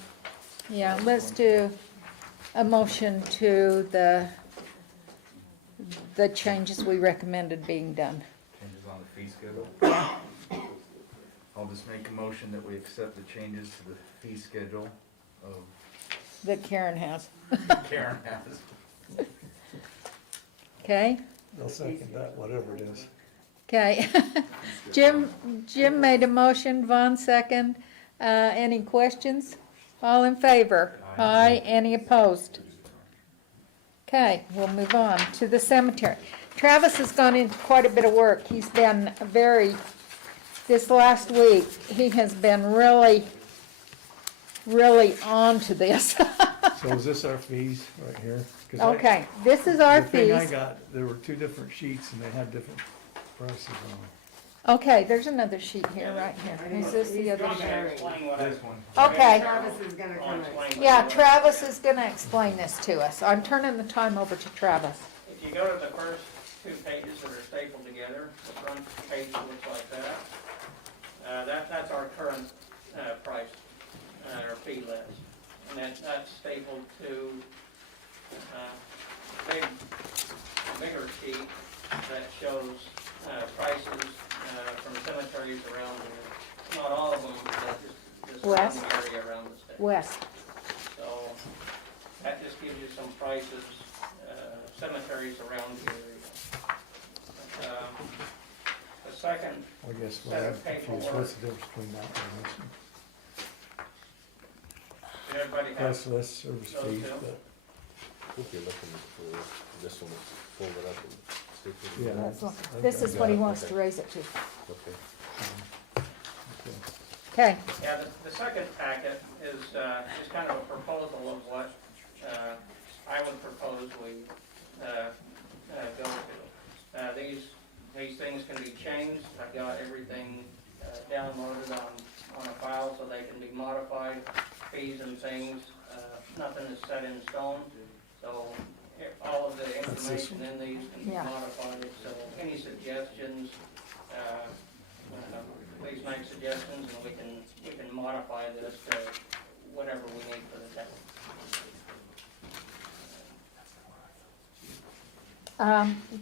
yeah, let's do a motion to the changes we recommended being done. Changes on the fee schedule. I'll just make a motion that we accept the changes to the fee schedule of That Karen has. Karen has. Okay, I'll second that, whatever it is. okay. Jim made a motion, Vaughn second. Any questions? All in favor? Aye. Any opposed? Okay, we'll move on to the cemetery. Travis has gone into quite a bit of work. He's been this last week, he has been really on to this. So is this our fees right here? 'Cause I- Okay, this is our The thing I fees. got, there were two different sheets and they had different prices on them. Okay, there's another sheet here, right here. Is this the other? I'm gonna explain what This one. Okay, Travis is gonna I'll come explain in. what yeah, it is. Travis is gonna explain this to us. I'm turning the time over to Travis. If you go to the first two pages that are stapled together, the front page looks like that. That's our current price, or fee list. And that's stapled to bigger sheet that shows prices from cemeteries around here. Not all of them, but just West? some area around the state. West. So that just gives you some prices, cemeteries around the area. The second I guess what set I'm of confused, paperwork, what's the difference between that and this one? did everybody have Plus less service those fees, two? but, I think you're looking for this one that's folded up and stapled. yeah. That's what- I think This I is got what he it. wants to raise it to. Okay. Okay. Okay, Yeah, the second packet is kind of a proposal of what I would propose we go to. These things can be changed. I've got everything downloaded on a file so they can be modified, fees and things. Nothing is set in stone, so all of the this information in these can be Yeah. modified. So any suggestions, please make suggestions, and we can modify this to whatever we need for the town.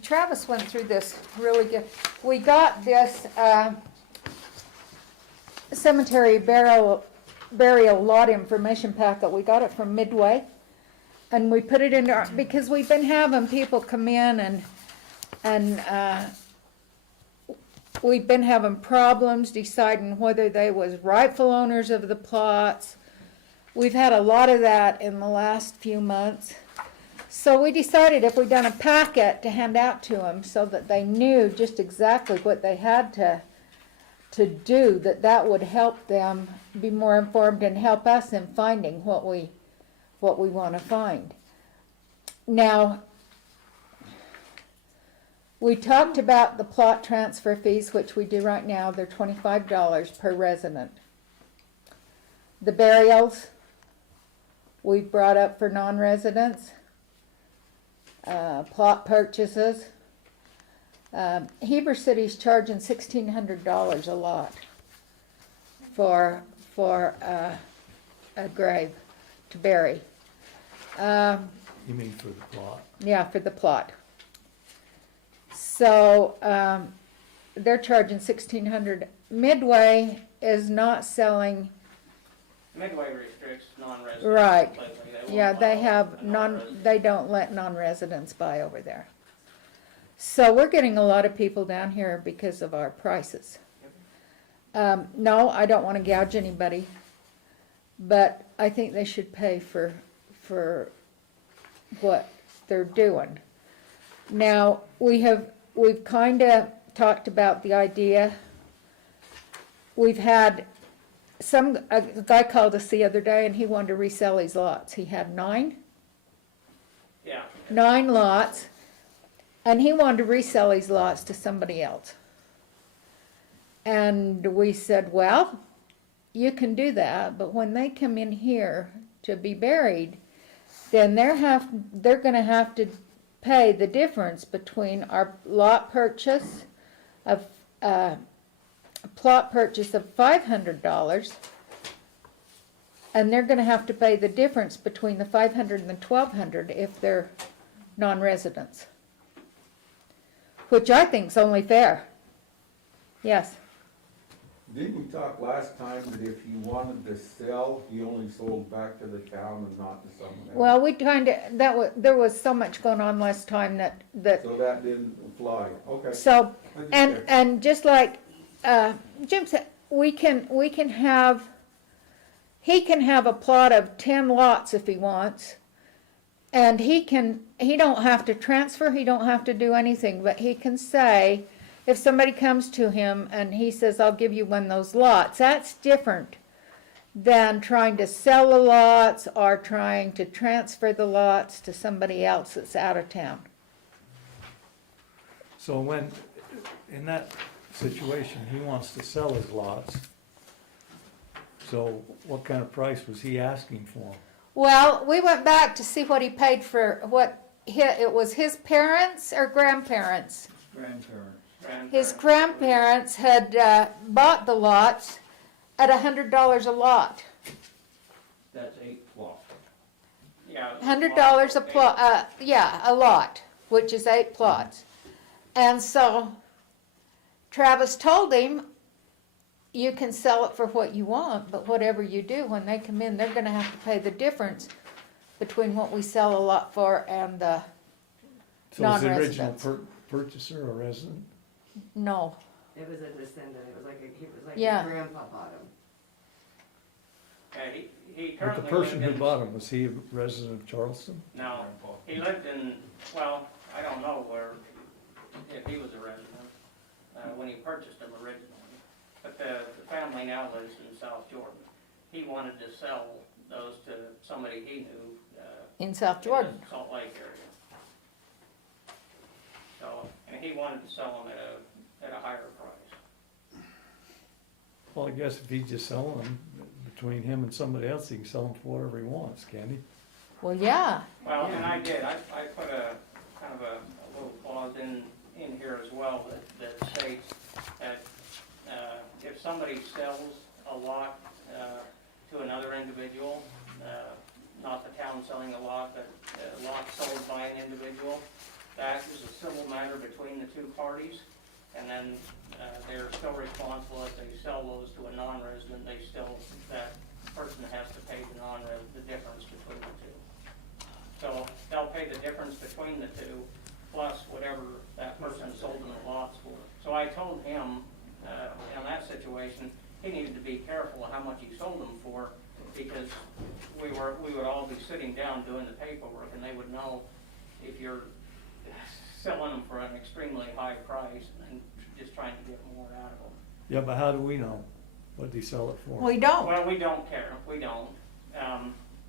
Travis went through this really good. We got this cemetery burial lot information packet. We got it from Midway. And we put it into our, because we've been having people come in and we've been having problems deciding whether they was rightful owners of the plots. We've had a lot of that in the last few months. So we decided if we done a packet to hand out to them so that they knew just exactly what they had to do, that would help them be more informed and help us in finding what we want to find. Now, we talked about the plot transfer fees, which we do right now. They're $25 per resident. The burials, we've brought up for non-residents. Plot purchases. Heber City's charging $1,600 a lot for a grave to bury. You mean for the plot? Yeah, for the plot. So they're charging $1,600. Midway is not selling. Midway restricts non-residents. Right. completely. They Yeah, won't they allow have non-residents. they don't let non-residents buy over there. So we're getting a lot of people down here because of our prices. No, I don't want to gouge anybody, but I think they should pay for what they're doing. Now, we've kind of talked about the idea. We've had a guy called us the other day and he wanted to resell his lots. He had 9 lots, and he wanted to resell his lots to somebody else. And we said, well, you can do that, but when they come in here to be buried, then they're gonna have to pay the difference between our lot purchase of, plot purchase of $500, and they're gonna have to pay the difference between the 500 and the 1,200 if they're non-residents. Which I think's only fair. Yes. Didn't we talk last time that if he wanted to sell, he only sold back to the town and not to someone else? Well, we there was so much going on last time that, So that didn't fly, okay. so, I just and, checked. and just like, Jim said, he can have a plot of 10 lots if he wants. And he don't have to transfer, he don't have to do anything, but he can say, if somebody comes to him and he says, I'll give you one of those lots, that's different than trying to sell the lots or trying to transfer the lots to somebody else that's out of town. So when, in that situation, he wants to sell his lots, so what kind of price was he asking for? Well, we went back to see what he paid for, it was his parents or grandparents? Grandparents. His grandparents had bought the lots at $100 a lot. That's 8 plots. Yeah. $100 a plot, a lot, which is 8 plots. And so Travis told him, you can sell it for what you want, but whatever you do, when they come in, they're gonna have to pay the difference between what we sell a lot for and the So was the original non-residents. purchaser a resident? No, It was a descendant, it was like, he was like Yeah. his grandpa bought him. Yeah, he But the currently person lived who in- bought him, was he a resident of Charleston? No, he lived in, well, I don't know if he was a resident, when he purchased them originally. But the family now lives in South Jordan. He wanted to sell those to somebody he knew, in South in Jordan. the Salt Lake area. So, and he wanted to sell them at a higher price. Well, I guess if he's just selling them, between him and somebody else, he can sell them for whatever he wants, can't he? Well, yeah, Well, and I did, I put a kind of a little clause in here as well that states that if somebody sells a lot to another individual, not the town selling a lot, but a lot sold by an individual, that is a civil matter between the two parties, and then they're still responsible if they sell those to a non-resident, that person has to pay the difference between the two. So they'll pay the difference between the two, plus whatever that person sold them the lots for. So I told him, in that situation, he needed to be careful of how much he sold them for, because we would all be sitting down doing the paperwork, and they would know if you're selling them for an extremely high price and just trying to get more out of them. Yeah, but how do we know what they sell it for? we don't. Well, we don't care, we don't,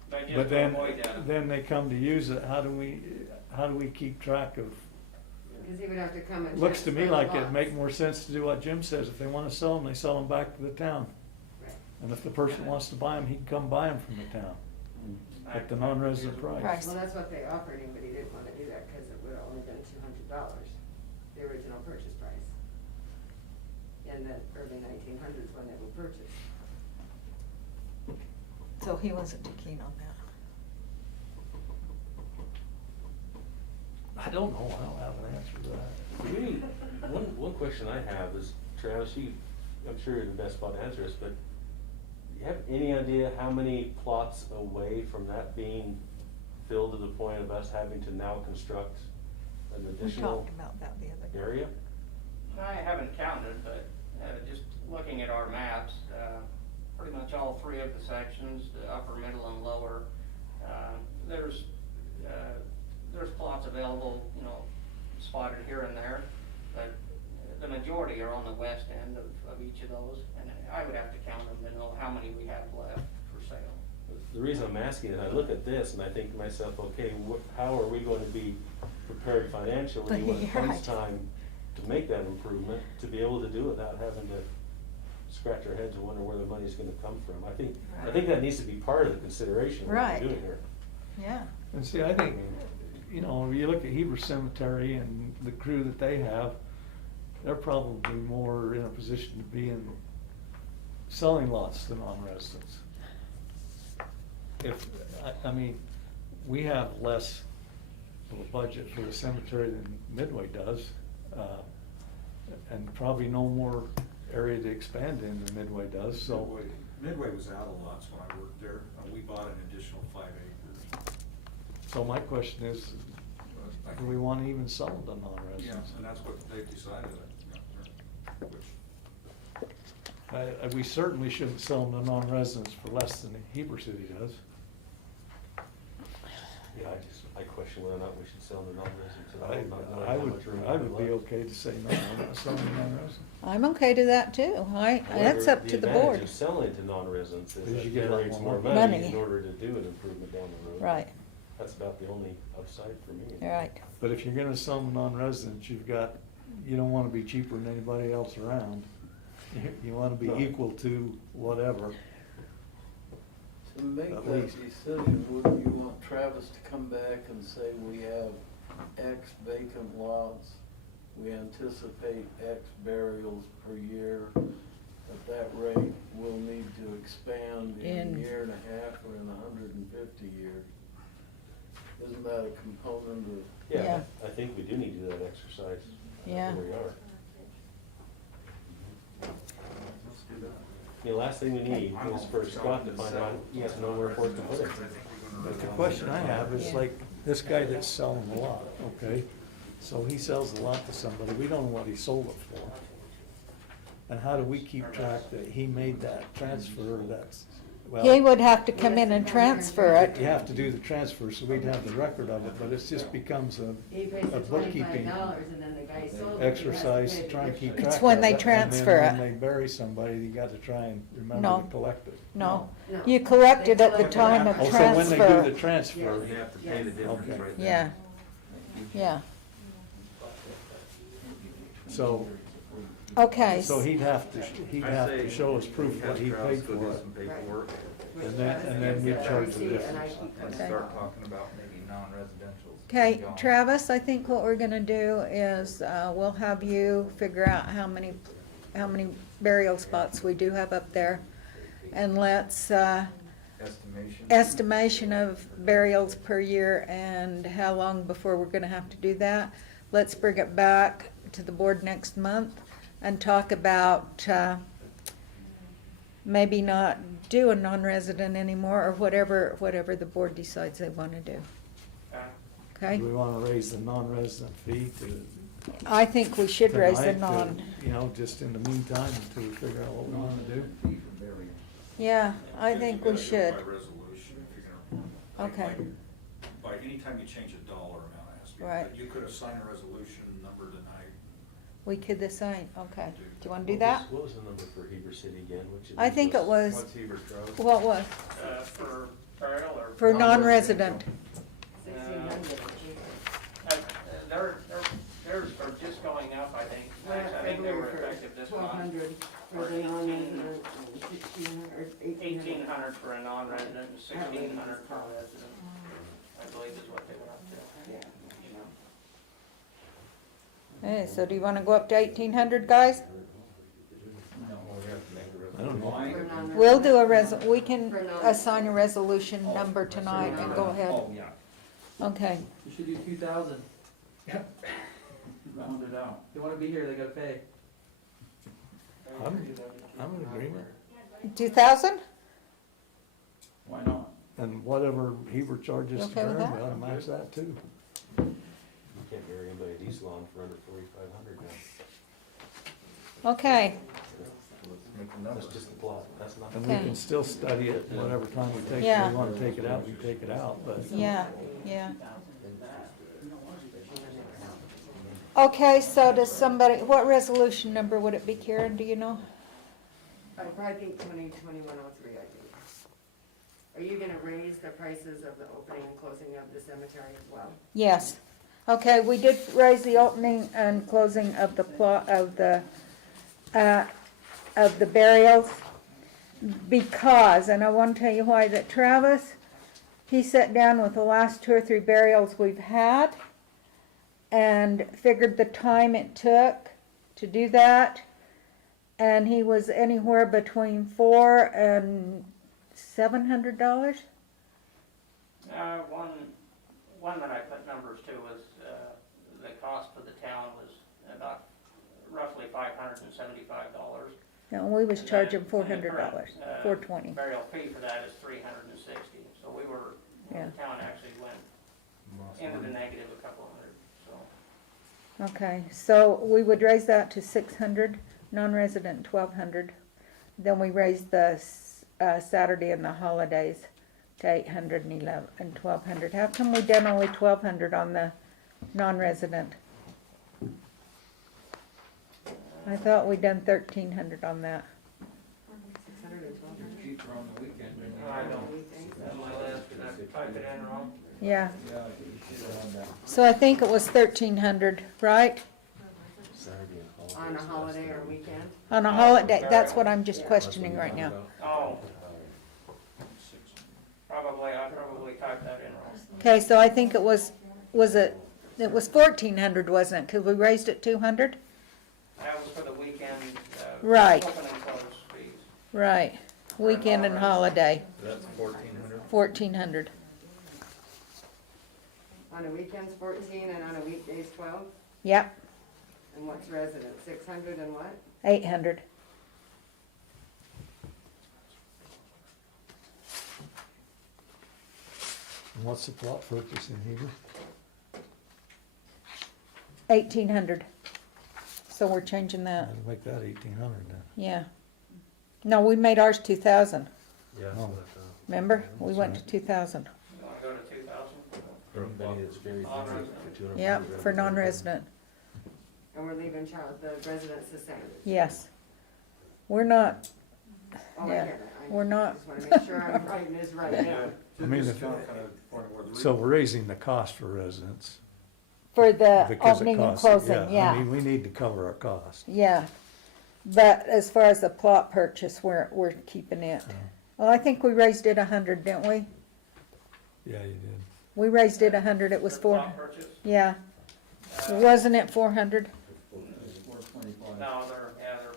but just But to avoid that. then they come to use it, how do we keep track of? Because he would have to come and. Looks to me transfer the like it'd lots. make more sense to do what Jim says, if they wanna sell them, they sell them back to the town. Right. And if the person wants to buy them, he can come buy them from the town, at the non-resident price. Price. Well, that's what they offered him, but he didn't wanna do that, cause it would have only been $200, the original purchase price. In the early 1900s when they were purchased. So he wasn't too keen on that. I don't know, I don't have an answer to that. Really, one question I have is, Travis, I'm sure you're in the best spot to answer this, but do you have any idea how many plots away from that being filled to the point of us having to now construct an We additional talked about that the other day. area? I haven't counted, but just looking at our maps, pretty much all 3 of the sections, the upper, middle, and lower, there's plots available, spotted here and there, but the majority are on the west end of each of those, and I would have to count them to know how many reason I'm asking is I look at this and I think to myself, okay, how are we going to be prepared financially when it comes Right. time to make that improvement, to be able to do it without having to scratch our heads and wonder where the money's gonna come from? I think that needs to be part of the consideration of what Right. we're doing here. Yeah, And see, I think, you know, you look at Heber Cemetery and the crew that they have, they're probably more in a position to be in selling lots to non-residents. If, I mean, we have less of a budget for the cemetery than Midway does, and probably no more area to expand in than Midway does, so. Midway was out of lots when I worked there, and we bought an additional 5 acres. So my question is, do we wanna even sell them to Yeah, non-residents? and that's what they've decided, which, We certainly shouldn't sell them to non-residents for less than Heber City does. Yeah, I question whether or not we should sell them to non-residents at all, not knowing I how would, much room I we would be have. okay to say no, I'm not selling to non-residents. I'm okay to that too. That's However, up to the advantage board. of selling to non-residents is Is that you get a lot generates more more money. money in order to do an improvement down the road. Right, That's about the only upside for me. right. But if you're gonna sell them to non-residents, you don't wanna be cheaper than anybody else around. You wanna be equal to whatever. To make At that least. decision, wouldn't you want Travis to come back and say, we have X vacant lots, we anticipate X burials per year, at that rate, we'll need to expand in a year and a half or in 150 years? Isn't that a component of? Yeah, Yeah. I think we do need to do that exercise. Yeah. Where we are. The last thing we need is for Scott to find out, he has to know where for it to put it. But the question I have is Yeah. like, this guy that's selling the lot, okay? So he sells the lot to somebody, we don't know what he sold it for. And how do we keep track that he made that transfer, that's, well. He would have to come in and transfer it. You have to do the transfer, so we'd have the record of it, but it just becomes He pays a the bookkeeping $25 and then the guy sold it. exercise to try and keep track of it. It's when they And then transfer it. when they bury somebody, you gotta try and remember No. to collect it. No, No. you collect it at the time of Oh, so when they do the transfer. transfer, You have to pay the difference Okay. right there. Yeah, yeah. so, Okay, so he'd have to show us proof what have he Travis paid go do for it. some paperwork And then we charge the difference. and Okay. start talking about maybe non-residential. okay, Travis, I think what we're gonna do is, we'll have you figure out how many burial spots we do have up there. And let's, Estimation. estimation of burials per year and how long before we're gonna have to do that. Let's bring it back to the board next month and talk about, maybe not do a non-resident anymore, or whatever the board decides they wanna do. Okay? Do we wanna raise the non-resident fee to? I think we should raise the tonight to, you know, just in the meantime, until we figure out what we wanna do? Yeah, I you think gotta we do it should. by resolution, if you're gonna. Okay. By any time you change a dollar amount, it has to be. Right. But you could assign a resolution number tonight. We could decide, okay. Do you wanna do What that? was- What was the number for Heber City again? Which I think it was, What's Heber Travis? what was, For burial or? for non-resident? 1,600. Theirs are just going up, I think. Went up I think they were February effective this 1,200 month. for the non-resident, and 1,600, or 1,800. 1,800 for a non-resident and 1,600 for a resident, I believe is what they went up to. Yeah. Hey, so do you wanna go up to 1,800, guys? I don't know. For non-resident. We'll do we can assign a resolution number tonight and go ahead. Oh, yeah. Okay, You should do 2,000. Round it out. They wanna be here, they gotta pay. I'm in agreement. 2,000? Why not? And whatever Heber charges to Okay burn, with that? we ought to match that too. You can't bury anybody at East Lawn for under 4,500 now. Okay, Let's make a number. That's just the plot, that's nothing. And we Okay. can still study it whatever time we take, Yeah. if we wanna take it out, we take it out, but. yeah, yeah. Okay, so does somebody, what resolution number would it be, Karen, do you know? I probably think 2021-03, I think. Are you gonna raise the prices of the opening and closing of the cemetery as well? Yes. Okay, we did raise the opening and closing of the plot, of the burials, because, and I want to tell you why, that Travis, he sat down with the last 2 or 3 burials we've had and figured the time it took to do that, and he was anywhere between $400 and $700. One that I put numbers to was, the cost for the town was about roughly $575. And we was charging $400, $420. Burial fee for that is $360, so we were, Yeah. the town actually went into the negative a couple hundred, so. Okay, so we would raise that to 600, non-resident 1,200. Then we raised the Saturday and the holidays to 800 and 1,200. How come we done only 1,200 on the non-resident? I thought we done 1,300 on that. 600 and 1200. Cheaper on the weekend. I don't, We think that's so. my last, did I type it in wrong? Yeah, Yeah, you should have done that. so I think it was 1,300, right? On a holiday or weekend? On a holiday, that's what I'm just questioning right now. Oh, I probably typed that in wrong. Okay, so I think it was it was 1,400, wasn't it? Because we raised it 200? That was for the weekend, Right. open and close fees. Right, weekend and holiday, That's 1,400. 1,400. On a weekend's 14 and on a weekday's 12? Yep, And what's resident, 600 and what? 800. And what's the plot purchase in Heber? 1,800. So we're changing that, I'd make that 1,800 then. yeah. No, we made ours 2,000, Yeah. Oh. remember? We went to 2,000. You wanna go to 2,000? For anybody that's very busy, for 250 Yep, for non-resident, And we're leaving the residents the same? yes. We're not, Oh, I Yeah, get it. we're not. Just wanna make sure I'm writing this right now. I mean, Just if- kind of point where the So we're raising the cost for residents. for the Because it opening and costs, closing, I yeah, mean, we need to cover our cost. yeah. But as far as the plot purchase, we're keeping it. Well, I think we raised it 100, didn't we? Yeah, you did. We raised it 100, it was For 4, plot purchase? yeah. Wasn't it 400? 425. No, they're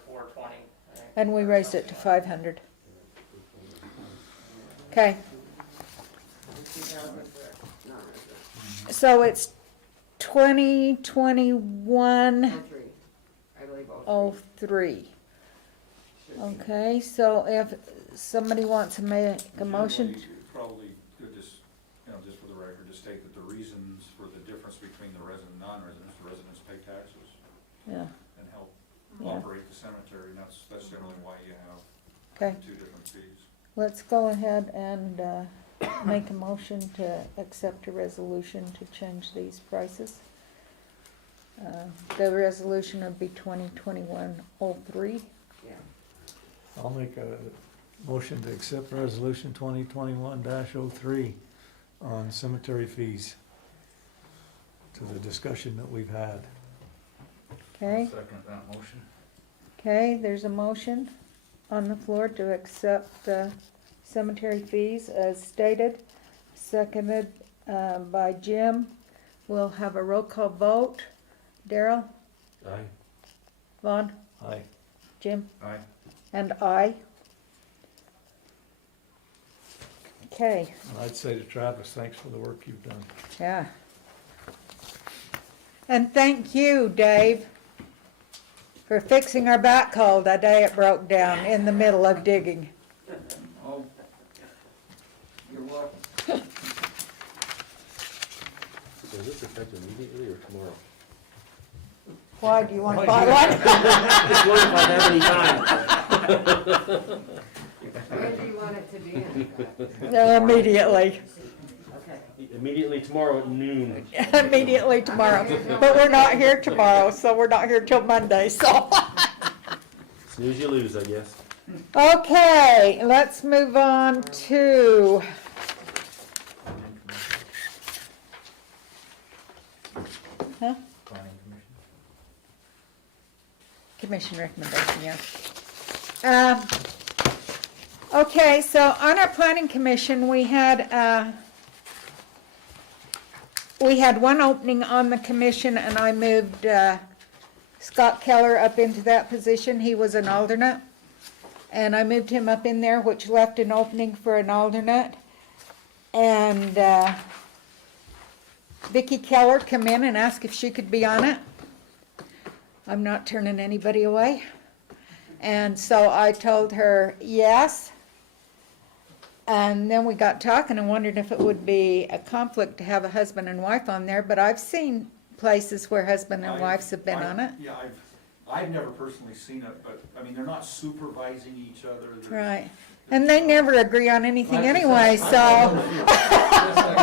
420. I think. And we raised it to 500. Okay, 2,000 for non-resident. so it's 2021 Oh, 03, I believe 03. 03. Should be. Okay, so if somebody wants to make a motion, Generally, it's probably good just, just for the record, to state that the reasons for the difference between the resident and non-residents, the residents pay taxes yeah, and help Yeah. operate the cemetery, and that's generally why you have okay. 2 different fees. Let's go ahead and make a motion to accept a resolution to change these prices. The resolution would be 2021-03. Yeah. I'll make a motion to accept resolution 2021-03 on cemetery fees to the discussion that we've had. Okay, Second that motion. okay, there's a motion on the floor to accept the cemetery fees as stated, seconded by Jim. We'll have a roll call vote. Daryl, Aye. Vaughn, Aye. Jim, Aye. and I. Okay, And I'd say to Travis, thanks for the work you've done. yeah. And thank you, Dave, for fixing our backhoe the day it broke down in the middle of digging. Oh, you're welcome. So is this effective immediately or tomorrow? Why, do you want to buy one? Just wondering if I have any time. When do you want it to be in effect? Immediately, Okay. Immediately tomorrow at noon. immediately tomorrow. But we're not here tomorrow, so we're not here till Monday, so. Snooze you lose, I guess. Okay, let's move on to, huh? Planning commission. Commission recommendation, yeah. Okay, so on our planning commission, we had one opening on the commission, and I moved Scott Keller up into that position. He was an alternate, and I moved him up in there, which left an opening for an alternate. And Vicki Keller come in and asked if she could be on it. I'm not turning anybody away. And so I told her yes. And then we got talking and wondered if it would be a conflict to have a husband and wife on there, but I've seen places where husband and wives have been on it. Yeah, I've never personally seen it, but, I mean, they're not supervising each other. Right. And they never agree on anything anyway, so.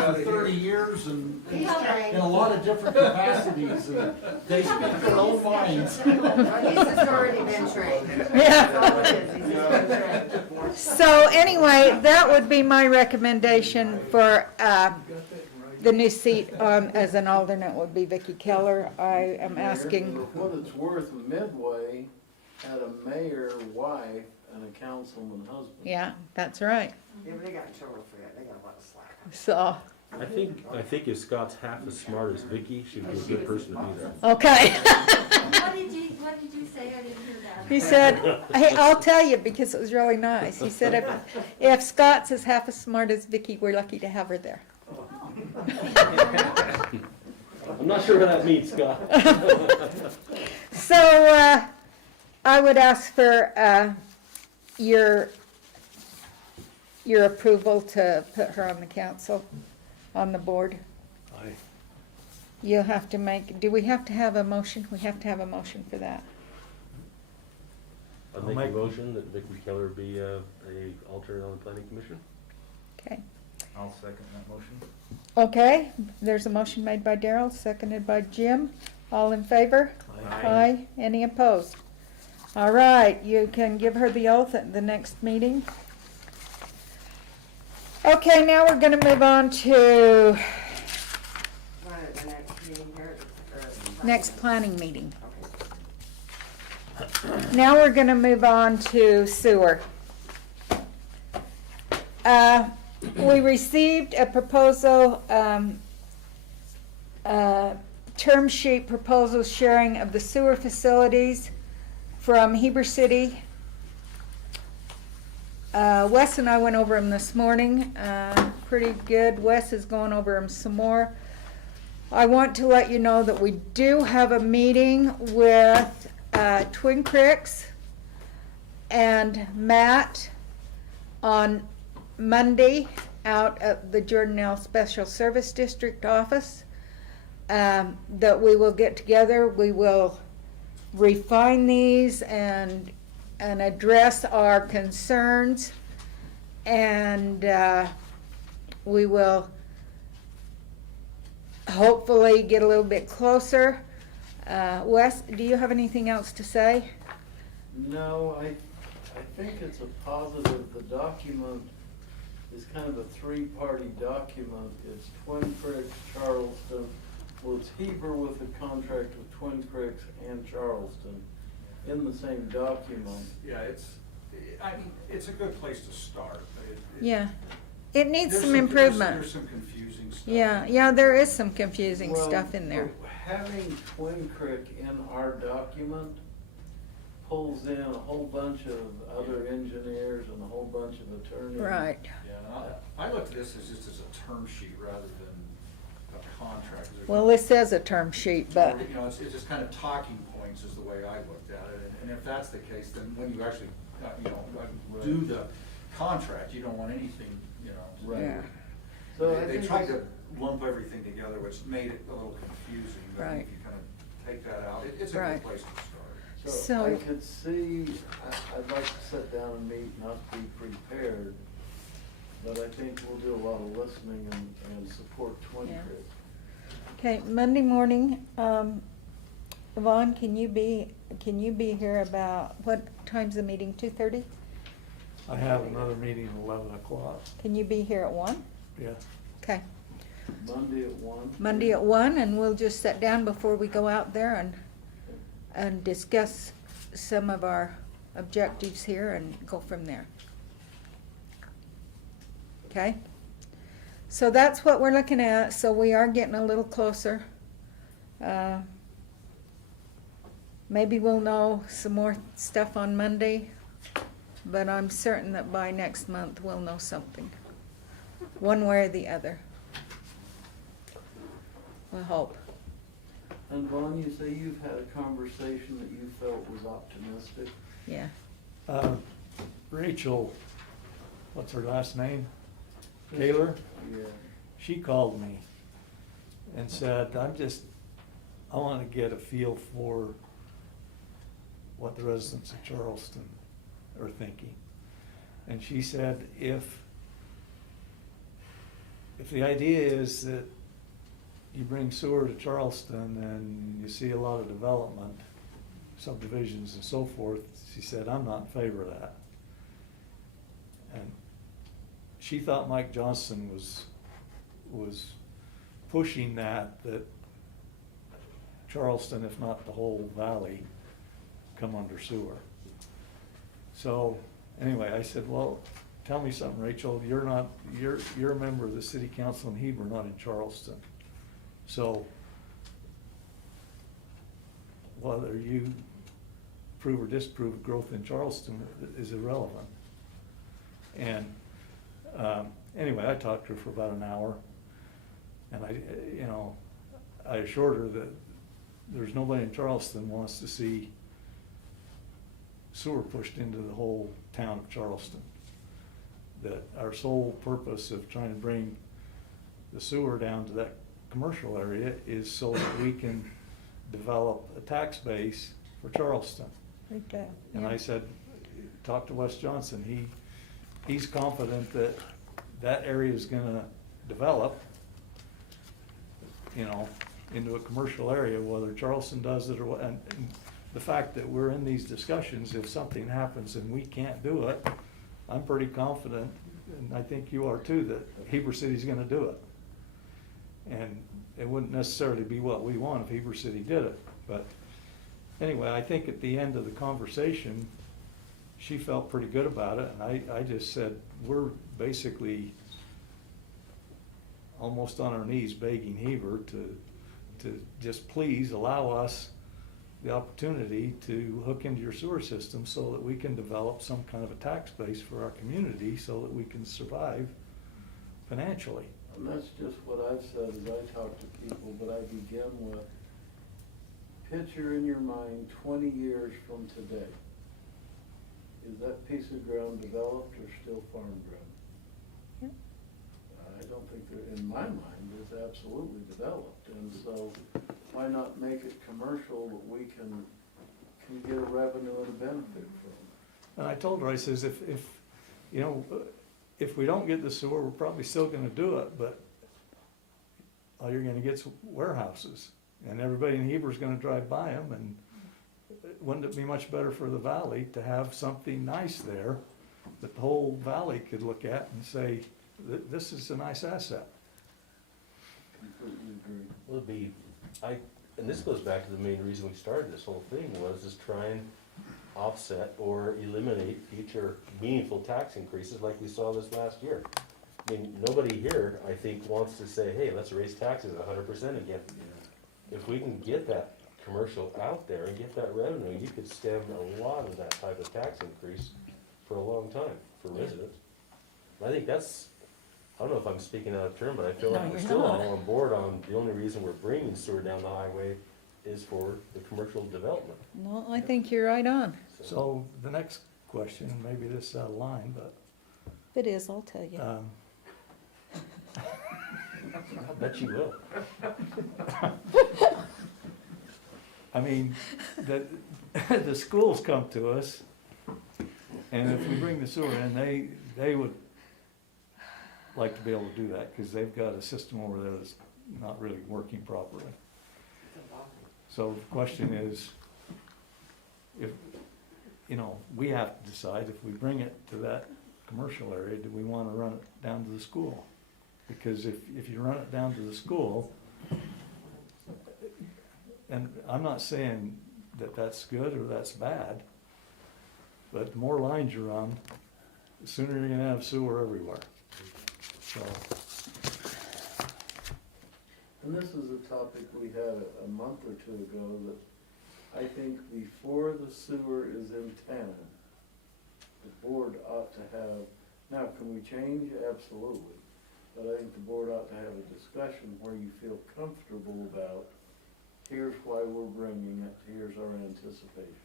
For 30 years and in a lot of different capacities, and they speak their own minds. He's just already been trained. Yeah. That's all it is. He's just been trained. So anyway, that would be my recommendation for the new seat as an alternate would be Vicki Keller. I am asking. For what it's worth, Midway had a mayor wife and a councilman husband. Yeah, that's right. Yeah, but they got in trouble for that. They got a lot of slack. So, I think if Scott's half as smart as Vicky, she'd be a good person to be there. okay. What did you say? I didn't hear that. He said, hey, I'll tell you because it was really nice. He said, if Scott's as half as smart as Vicky, we're lucky to have her there. I'm not sure what that means, Scott. So, I would ask for your approval to put her on the council, on the board. Aye. You'll have to make, do we have to have a motion? We have to have a motion for that. I'll make a motion that Vicki Keller be a alternate on the planning commission. Okay. I'll second that motion. Okay, there's a motion made by Darrell, seconded by Jim. All in favor? Aye. Any opposed? All right, you can give her the oath at the next meeting. Okay, now we're gonna move on to Want it the next meeting here, or? next planning meeting. Okay. Now we're gonna move on to sewer. We received a proposal, term sheet proposal sharing of the sewer facilities from Heber City. Wes and I went over them this morning, pretty good. Wes is going over them some more. I want to let you know that we do have a meeting with Twin Creeks and Matt on Monday out at the Jordanelle Special Service District office, that we will get together. We will refine these and address our concerns, and we will hopefully get a little bit closer. Wes, do you have anything else to say? No, I think it's a positive. The document is kind of a three-party document. It's Twin Creeks, Charleston. Well, it's Heber with a contract with Twin Creeks and Charleston in the same document. Yeah, it's a good place to start. Yeah, it needs There's some improvement. There's some confusing stuff. Yeah, there is some confusing Well, stuff in there. Having Twin Creek in our document pulls in a whole bunch of other engineers and a whole bunch of attorneys. Right. Yeah, I look at this as just as a term sheet rather than a contract. Well, this says a term sheet, but, You know, it's just kind of talking points is the way I looked at it, and if that's the case, then when you actually, do the contract, you don't want anything, Right. yeah, So I They think tried it's- to lump everything together, which made it a little confusing, but Right. if you kind of take that out, it's a Right. good place to start. So- I could see, I'd like to sit down and meet, not be prepared, but I think we'll do a lot of listening and support Twin Yeah. Creek. okay, Monday morning, Yvonne, can you be here about, what time's the meeting, 2:30? I have another meeting at 11 o'clock, Can you be here at 1? yeah. Okay. Monday at 1. Monday at 1, and we'll just sit down before we go out there and discuss some of our objectives here and go from there. Okay? So that's what we're looking at, so we are getting a little closer. Maybe we'll know some more stuff on Monday, but I'm certain that by next month we'll know something, one way or the other. We hope. And Vaughn, you say you've had a conversation that you felt was optimistic? Yeah. Rachel, what's her last name? Taylor? Yeah. She called me and said, I want to get a feel for what the residents of Charleston are thinking. And she said, if the idea is that you bring sewer to Charleston and you see a lot of development, subdivisions and so forth, she said, I'm not in favor of that. And she thought Mike Johnson was pushing that Charleston, if not the whole valley, come under sewer. So anyway, I said, well, tell me something, Rachel, you're a member of the city council in Heber, not in Charleston. So whether you approve or disapprove of growth in Charleston is irrelevant. And anyway, I talked to her for about an hour, and I assured her that there's nobody in Charleston wants to see sewer pushed into the whole town of Charleston. That our sole purpose of trying to bring the sewer down to that commercial area is so that we can develop a tax base for Charleston. Right there. And Yeah. I said, talk to Wes Johnson, he's confident that that area is gonna develop, into a commercial area, whether Charleston does it or what, and the fact that we're in these discussions, if something happens and we can't do it, I'm pretty confident, and I think you are too, that Heber City's gonna do it. And it wouldn't necessarily be what we want if Heber City did it, but anyway, I think at the end of the conversation, she felt pretty good about it, and I just said, we're basically almost on our knees begging Heber to just please allow us the opportunity to hook into your sewer system so that we can develop some kind of a tax base for our community so that we can survive financially. And that's just what I've said as I talk to people, but I begin with, picture in your mind 20 years from today. Is that piece of ground developed or still farm ground? Yeah. I don't think in my mind, it's absolutely developed, and so why not make it commercial that we can get a revenue and a benefit from? And I told her, I says, if we don't get the sewer, we're probably still gonna do it, but all you're gonna get's warehouses, and everybody in Heber's gonna drive by them, and wouldn't it be much better for the valley to have something nice there that the whole valley could look at and say, this is a nice asset? Completely agree. Well, and this goes back to the main reason we started this whole thing, was just try and offset or eliminate future meaningful tax increases like we saw this last year. I mean, nobody here, I think, wants to say, hey, let's raise taxes 100% again. If we can get that commercial out there and get that revenue, you could stem a lot of that type of tax increase for a long time for residents. I think that's, I don't know if I'm speaking out of turn, but I feel No, like we're you're still not. all on board on the only reason we're bringing sewer down the highway is for the commercial development. No, I think you're right on. So the next question, and maybe this is out of line, but, If it is, I'll tell you. I bet you will. I mean, the schools come to us, and if we bring the sewer in, they would like to be able to do that, because they've got a system over there that's not really working properly. So the question is, if, we have to decide if we bring it to that commercial area, do we wanna run it down to the school? Because if you run it down to the school, and I'm not saying that that's good or that's bad, but the more lines you run, the sooner you're gonna have sewer everywhere. So, And this is a topic we had a month or two ago that I think before the sewer is in town, the board ought to have, now, can we change? Absolutely. But I think the board ought to have a discussion where you feel comfortable about, here's why we're bringing it, here's our anticipation.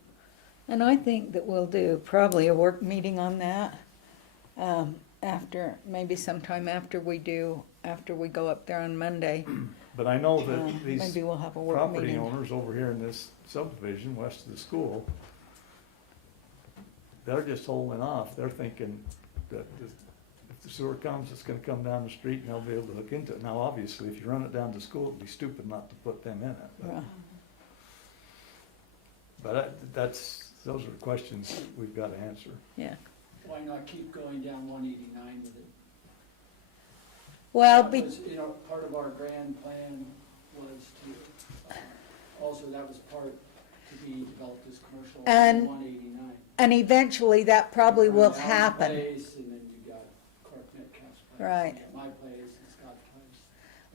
And I think that we'll do probably a work meeting on that, after, maybe sometime after we go up there on Monday. but I know that these Maybe we'll have a work property meeting. owners over here in this subdivision west of the school, they're just holding off. They're thinking that if the sewer comes, it's gonna come down the street and they'll be able to hook into it. Now, obviously, if you run it down to school, it'd be stupid not to put them in it. Yeah. Those are the questions we've gotta answer. Yeah. Why not keep going down 189 with it? Well, That was, you know, part of our grand plan was to, also that was part to be developed as commercial And- on 189. and eventually that probably will Around Allen's happen. place, and then you got Clark Metcalf's place. Right. You got my place and Scott's place.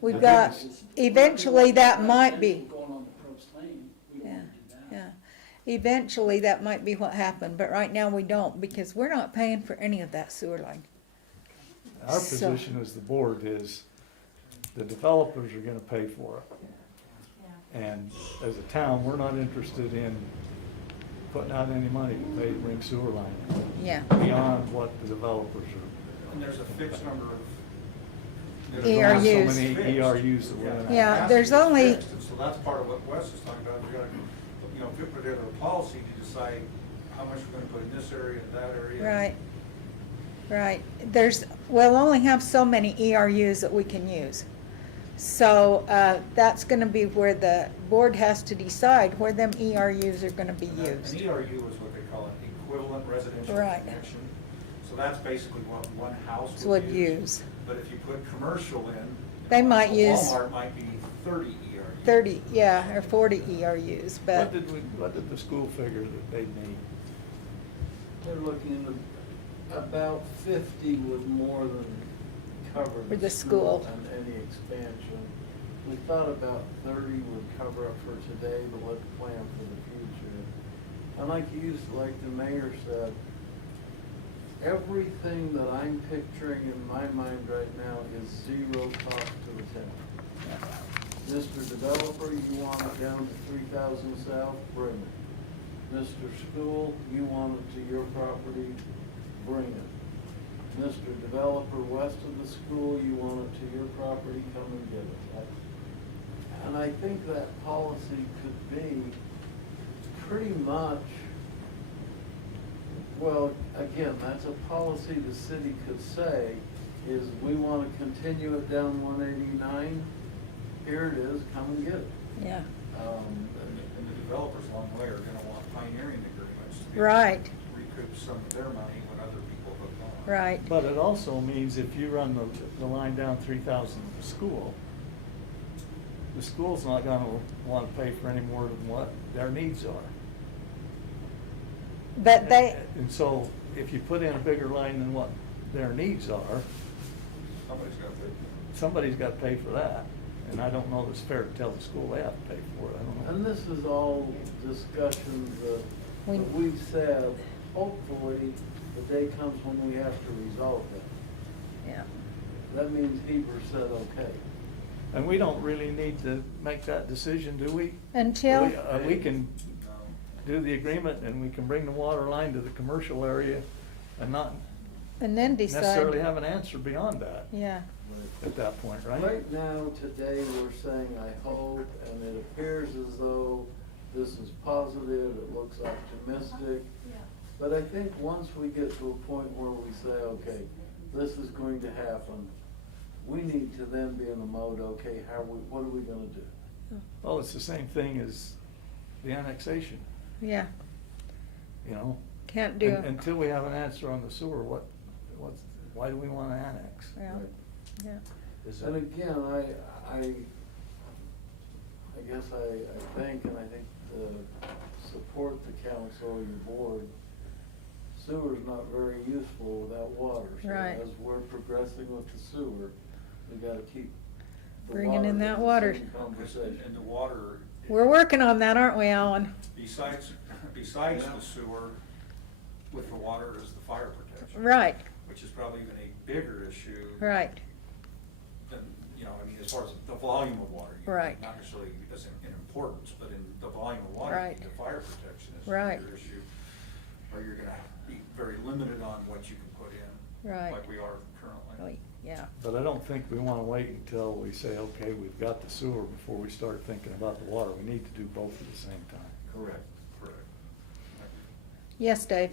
We've And got- that was- eventually that we might had be- potential Going on the Probst Lane, we don't Yeah, want to do that. Yeah. Eventually that might be what happened, but right now we don't, because we're not paying for any of that sewer line. Our So- position as the board is the developers are gonna pay for it. And as a town, we're not interested in putting out any money to pay to bring sewer line Yeah. beyond what the developers are. And there's a fixed number of. There's only ERUs. so many ERUs that we're gonna have. Yeah, It has to there's be only- fixed, and so that's part of what Wes is talking about, we gotta, you know, put together a policy to decide how much we're gonna put in this area and that area. Right. Right. We'll only have so many ERUs that we can use. So, that's gonna be where the board has to decide where them ERUs are gonna be And used. An ERU is what they call an equivalent residential Right. connection. So that's basically what one house Would would use. use. But if you put commercial in. They might use- Walmart might be 30 ERUs. 30, yeah, or 40 ERUs, but, What did the school figure that they need? They're looking at about 50 would more than cover For the the school. school and any expansion. We thought about 30 would cover up for today, but let's plan for the future. And like the mayor said, everything that I'm picturing in my mind right now is zero cost to the town. Mr. Developer, you want it down to 3,000 south, bring it. Mr. School, you want it to your property, bring it. Mr. Developer, west of the school, you want it to your property, come and get it. And I think that policy could be pretty much, well, again, that's a policy the city could say, is we want to continue it down 189, here it is, come and get it. yeah, And the developers along the way are gonna want pioneering agreements. to be able to Right. Recoup some of their money when other people hook on. right. But it also means if you run the line down 3,000 to the school, the school's not gonna wanna pay for any more than what their needs are. But they, And so if you put in a bigger line than what their needs are, Somebody's gotta pay. somebody's gotta pay for that. And I don't know that it's fair to tell the school they have to pay for it, I don't know. And this is all discussions that We- we've said, hopefully, the day comes when we have to resolve it. yeah, That means Heber said, okay. And we don't really need to make that decision, do we? until, We can do the agreement and we can bring the water line to the commercial area and not and then necessarily decide, have an answer beyond that yeah, at that point, right? Right now, today, we're saying, I hope, and it appears as though this is positive, it looks optimistic. But I think once we get to a point where we say, okay, this is going to happen, we need to then be in the mode, okay, what are we gonna do? Well, it's the same thing as the annexation, yeah, you know? can't do, Until we have an answer on the sewer, why do we wanna annex? Yeah, yeah. Is And it, again, I guess I think, and I think to support the council, your board, sewer's not very useful without water. Right. So as we're progressing with the sewer, we gotta keep the Bringing in that the water. same conversation. And the water, We're working on that, aren't we, Alan? besides the sewer, with the water is the fire protection. Right, Which is probably even a bigger issue. right, Than, I mean, as far as the volume of water. Right. Not necessarily as in importance, but in the volume of water, Right. the fire protection is a Right. bigger issue. Or you're gonna be very limited on what you can put in. Right. Like we are currently. yeah. but I don't think we wanna wait until we say, okay, we've got the sewer before we start thinking about the water. We need to do both at the same time. Correct. Correct. Yes, Dave?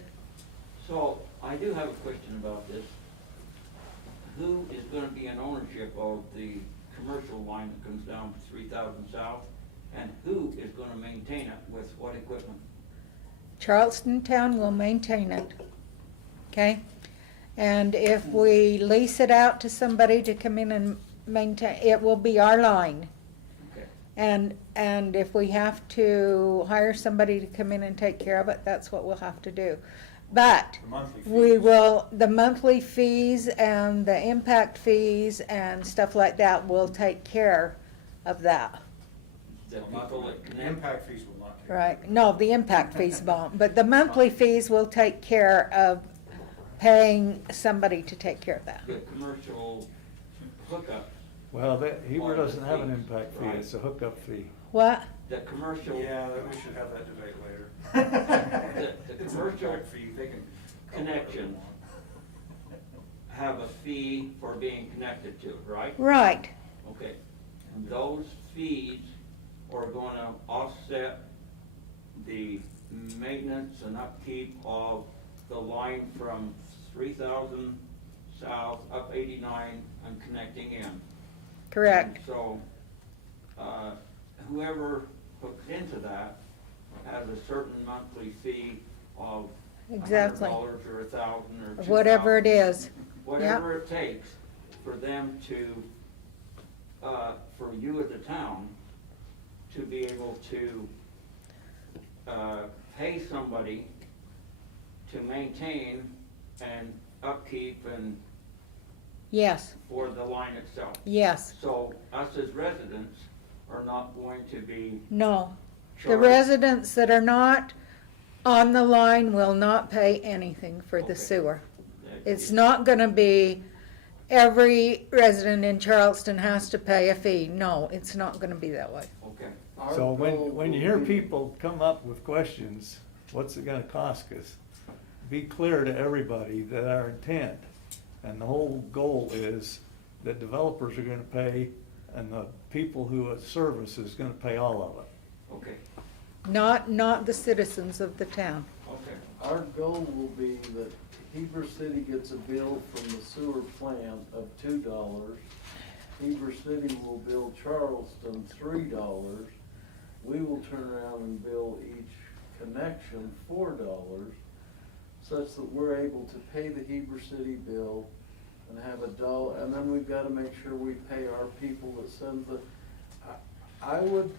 So, I do have a question about this. Who is gonna be in ownership of the commercial line that comes down 3,000 south? And who is gonna maintain it with what equipment? Charleston Town will maintain it, okay? And if we lease it out to somebody to come in and maintain, it will be our line. Okay. And if we have to hire somebody to come in and take care of it, that's what we'll have to do. But The monthly we fees. will, the monthly fees and the impact fees and stuff like that will take care of that. The Will not- people that the connect? impact fees will not take. Right, no, the impact fees won't, but the monthly fees will take care of paying somebody to take care of that. The commercial hookups, Well, Heber doesn't have an Fees, impact fee, right. it's a hookup fee. What? the commercial. Yeah, we should have that debate later. The It's an commercial impact fee, they can. connection have a fee for being connected to it, right? Right, Okay, and those fees are gonna offset the maintenance and upkeep of the line from 3,000 south up 89 and connecting in. correct. So, whoever hooks into that has a certain monthly fee of Exactly. $100 or 1,000 or 2,000. Whatever it is. Whatever it takes for them to, for you as a town, to be able to, pay somebody to maintain and upkeep and Yes, for the line itself. yes, So us as residents are not going to be no. The charged. residents that are not on the line will not pay anything for the Okay. sewer. It's not gonna be every resident in Charleston has to pay a fee. No, it's not gonna be that way. Okay, Our So goal when you will hear be- people come up with questions, what's it gonna cost us? Be clear to everybody that our intent and the whole goal is that developers are gonna pay and the people who service is gonna pay all of it. okay, Not the citizens of the town. okay. Our goal will be that Heber City gets a bill from the sewer plant of $2. Heber City will bill Charleston $3. We will turn around and bill each connection $4, such that we're able to pay the Heber City bill and have a dollar, and then we've gotta make sure we pay our people that send the, I would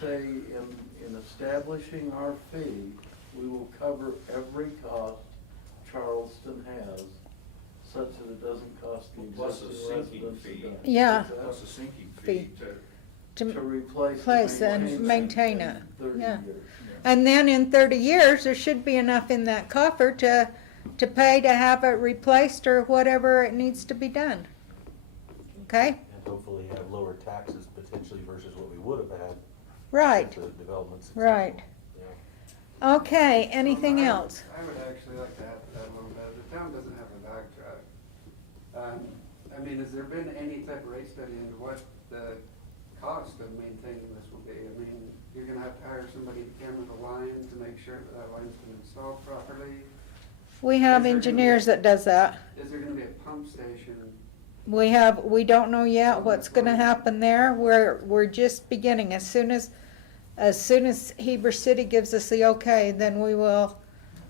say in establishing our fee, we will cover every cost Charleston has, such that it doesn't cost the Plus a existing sinking residents. fee. a dime. Yeah. Plus a sinking Fee. fee to. To replace. Place and maintain maintain in it, 30 yeah. years. And then in 30 years, there should be enough in that coffer to pay to have it replaced or whatever it needs to be done. Okay? And hopefully have lower taxes potentially versus what we would have had. Right, If the development's successful. right. Yeah. Okay, anything else? I would actually like to add to that a little bit. The town doesn't have a backtrack. I mean, has there been any type of rate study into what the cost of maintaining this will be? I mean, you're gonna have to hire somebody to camera the line to make sure that that line's been installed properly. We have Is there gonna be- engineers that does that. Is there gonna be a pump station? We don't know yet what's gonna happen there. We're just beginning. As soon as Heber City gives us the okay, then we'll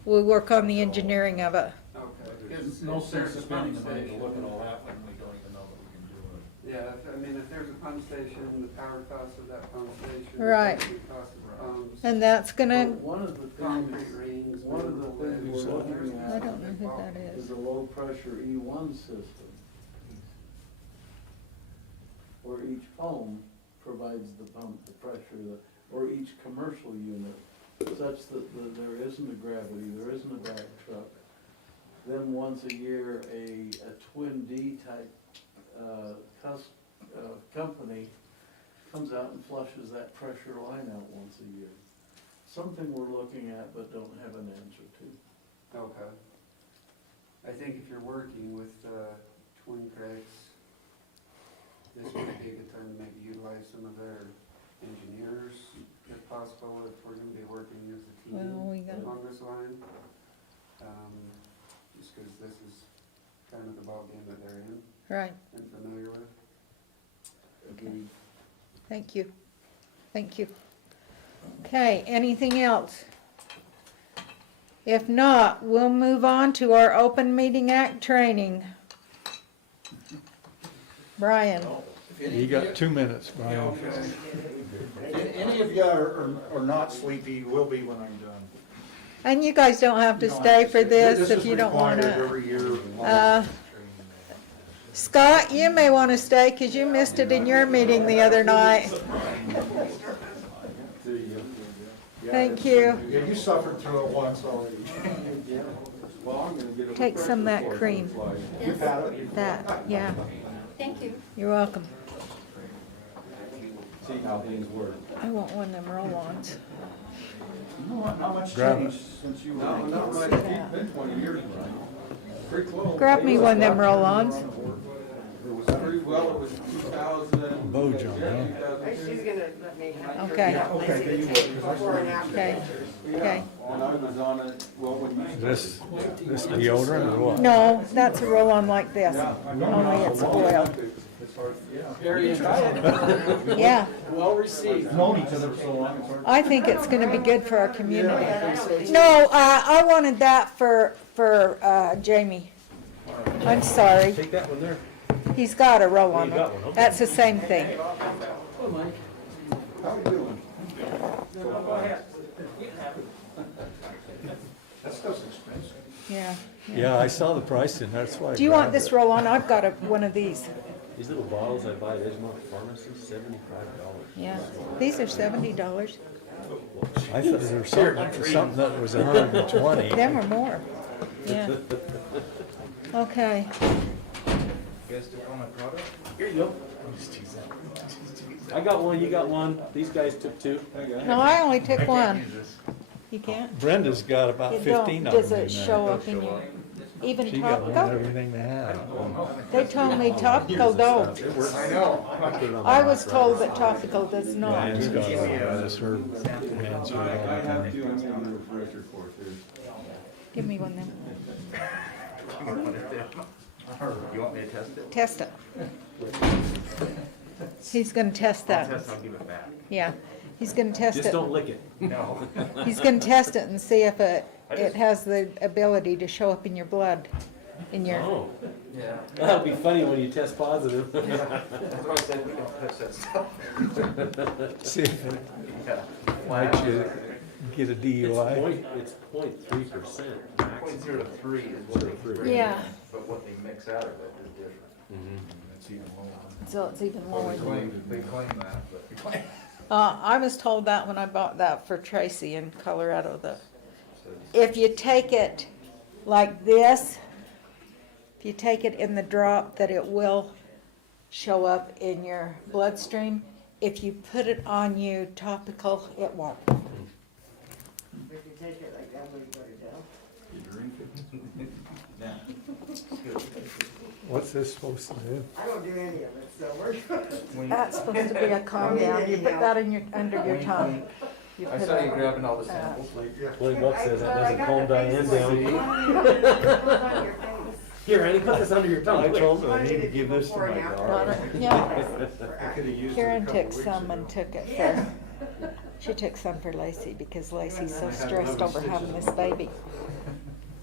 work on the engineering of it. Okay, 'cause no sense there's a spending pump the money to station. look at all that when we don't even know that we can do it. Yeah, if there's a pump station, the power cost of that pump station. Right. The cost of the pumps. And that's gonna, One of the Concrete things, rings. one of the things we're looking I at don't know who that is. is a low pressure E1 system, where each home provides the pump, the pressure, or each commercial unit, such that there isn't a gravity, there isn't a back truck. Then once a year, a twin D type, company comes out and flushes that pressure line out once a year. Something we're looking at but don't have an answer to. Okay. I think if you're working with, Twin Creeks, this would be a good time to maybe utilize some of their engineers, if possible, if we're gonna be working as a team Well, we got- on this line. Just cause this is kind of the ballgame that they're in right, and familiar with. Agreed. thank you, thank you. Okay, anything else? If not, we'll move on to our Open Meeting Act training. Brian, You got 2 minutes, Brian. Any of you are not sleepy, will be when I'm done. and you guys don't have to You don't stay have for to this if is you don't required wanna. Every year. Scott, you may wanna stay, cause you missed it in your meeting the other night. Thank you. Yeah, you suffered through it once already. Take some of that cream, You've had it. that, yeah, Thank you. you're welcome. See how things work. I want one of them roll-ons. Not much Grab changed since you were. Not much, it's been 20 years, Brian. Pretty close. Grab me one of them roll-ons. It was pretty well, it was 2000. Bojo, huh? She's gonna let me have. Okay. Lacey to take before and after Okay, pictures. okay. When I was on it, well, when you. This deodorant or what? No, that's a roll-on like this, only it's oil. Very entitled, Yeah, well received. Known each other for so long, it's hard. I think it's gonna be good for our community. No, I wanted that for Jamie. I'm sorry, Take that one there. he's got a roll-on. You got one, okay. That's the same thing. How you doing? Go ahead. You can have it. That stuff's expensive. Yeah. Yeah, I saw the price and that's why I Do you want grabbed this it. roll-on? I've got one of these. These little bottles I buy at Edgemont Pharmacy, $75. Yeah, these are $70. I thought there was something that was 120. Them or more. Yeah. Okay. You guys took all my product? Here you go. I got one, you got one. These guys took two. No, I only took one. You can't? Brenda's got about It 15 don't, of does them in it show there. up in your, even She got one of topical? everything they had. They told me topical don't. I know. I was told that topical does not. Diane's got one. I just heard, Diane's heard all the time. Give me one then. You want me to test it? Test it. He's gonna test I'll that. test, I'll give it back. Yeah, he's gonna test Just it. don't lick it. No. He's gonna test it and see if it has the ability to show up in your blood, in your, Oh, Yeah. that'll be funny when you test positive. That's why I said we don't touch that stuff. See if it Yeah. makes you get a It's DUI. it's 0.3%. Point 0 to 3 is what they bring Yeah. in, but what they mix out of it is different. That's even lower. so it's even lower. They claim that, but. I was told that when I bought that for Tracy in Colorado, if you take it like this, if you take it in the drop, that it will show up in your bloodstream. If you put it on you topical, it won't. If you take it like that, what are you gonna do? You drink it. What's this supposed to do? I don't do any of it, so we're good. That's supposed to be a calm down. You put that in your, under your tongue. You I put saw you it- grabbing all the samples. Willie Buck says that doesn't calm Diane down. On your face. Here, Annie, put this under your tongue. I quick. told her I need to give this to my daughter. Yeah, I could've used it a Karen couple took weeks some ago. and took it for, she took some for Lacey because Lacey's so stressed over having this baby.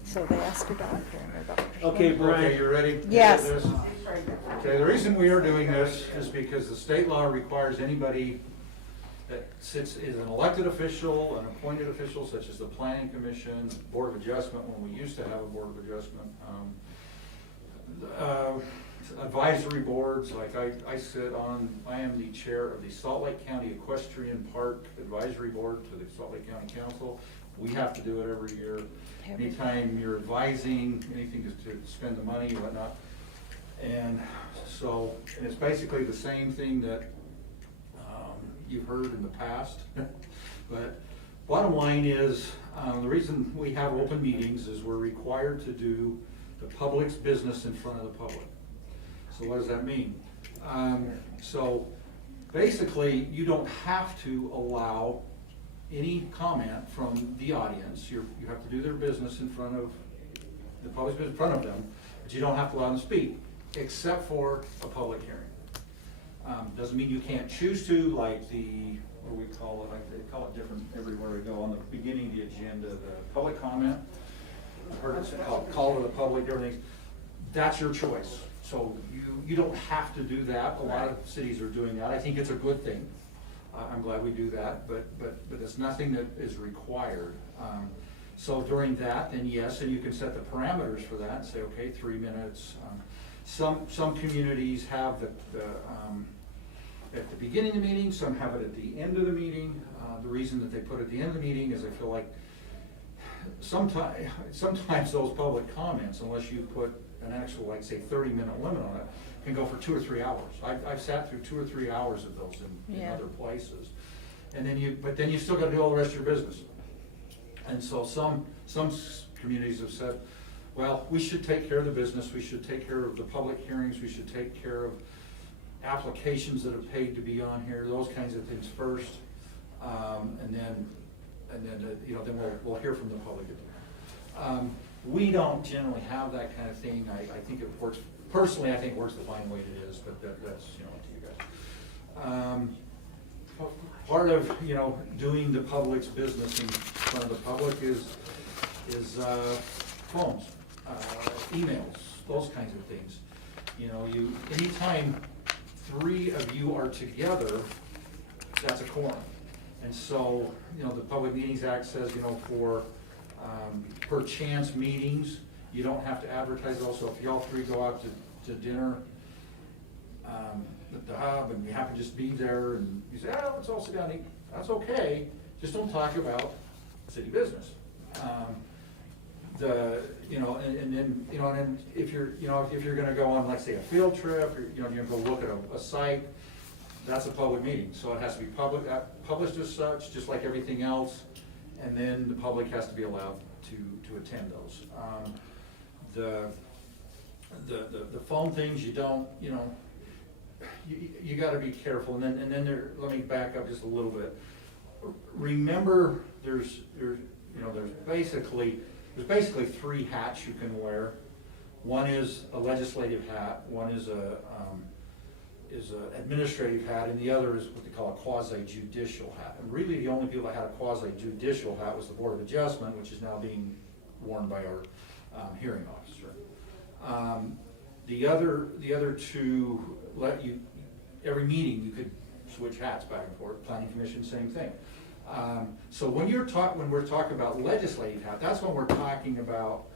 So they asked her doctor, and her doctor. Okay, Brian. Okay, you ready? Yes. This? Okay, the reason we are doing this is because the state law requires anybody that is an elected official, an appointed official, such as the planning commission, board of adjustment, when we used to have a board of adjustment, advisory boards, like I sit on, I am the chair of the Salt Lake County Equestrian Park Advisory Board to the Salt Lake County Council. We have to do it every year. Anytime you're advising, anything to spend the money and whatnot. And so, and it's basically the same thing that you've heard in the past. But bottom line is, the reason we have open meetings is we're required to do the public's business in front of the public. So what does that mean? So basically, you don't have to allow any comment from the audience. You have to do their business in front of the public's business in front of them, but you don't have to allow them to speak, except for a public hearing. Doesn't mean you can't choose to, like what do we call it, like they call it different everywhere we go, on the beginning of the agenda, the public comment. I've heard it called call to the public, everything. That's your choice. So you don't have to do that. A lot of cities are doing that. I think it's a good thing. I'm glad we do that, but it's nothing that is required. So during that, then yes, and you can set the parameters for that and say, okay, 3 minutes. Some communities have at the beginning of the meeting, some have it at the end of the meeting. The reason that they put it at the end of the meeting is I feel like sometimes those public comments, unless you put an actual, like say 30-minute limit on it, can go for 2 or 3 hours. I've sat through 2 or 3 hours of those in other places. And then but then you still gotta do all the rest of your business. And so some communities have said, well, we should take care of the business, we should take care of the public hearings, we should take care of applications that have paid to be on here, those kinds of things first. And then we'll hear from the public. We don't generally have that kind of thing. I think it works, personally, I think it works the fine way it is, but that's, up to you guys. Part of, doing the public's business in front of the public is phones, emails, those kinds of things. Anytime 3 of you are together, that's a quorum. And so, the Public Meetings Act says, for per chance meetings, you don't have to advertise. Also, if y'all 3 go out to dinner at the hub and you happen to just be there and you say, oh, let's all sit down and eat, that's okay. Just don't talk about city business. And then if you're gonna go on, like say, a field trip, or you're gonna go look at a site, that's a public meeting, so it has to be published as such, just like everything else, and then the public has to be allowed to attend those. The phone things, you don't, you gotta be careful, and then let me back up just a little bit. Remember, there's basically 3 hats you can wear. One is a legislative hat, one is an administrative hat, and the other is what they call a quasi-judicial hat. And really, the only people that had a quasi-judicial hat was the Board of Adjustment, which is now being worn by our hearing officer. The other 2 let you, every meeting you could switch hats back and forth. Planning Commission, same thing. So when we're talking about legislative hat, that's when we're talking about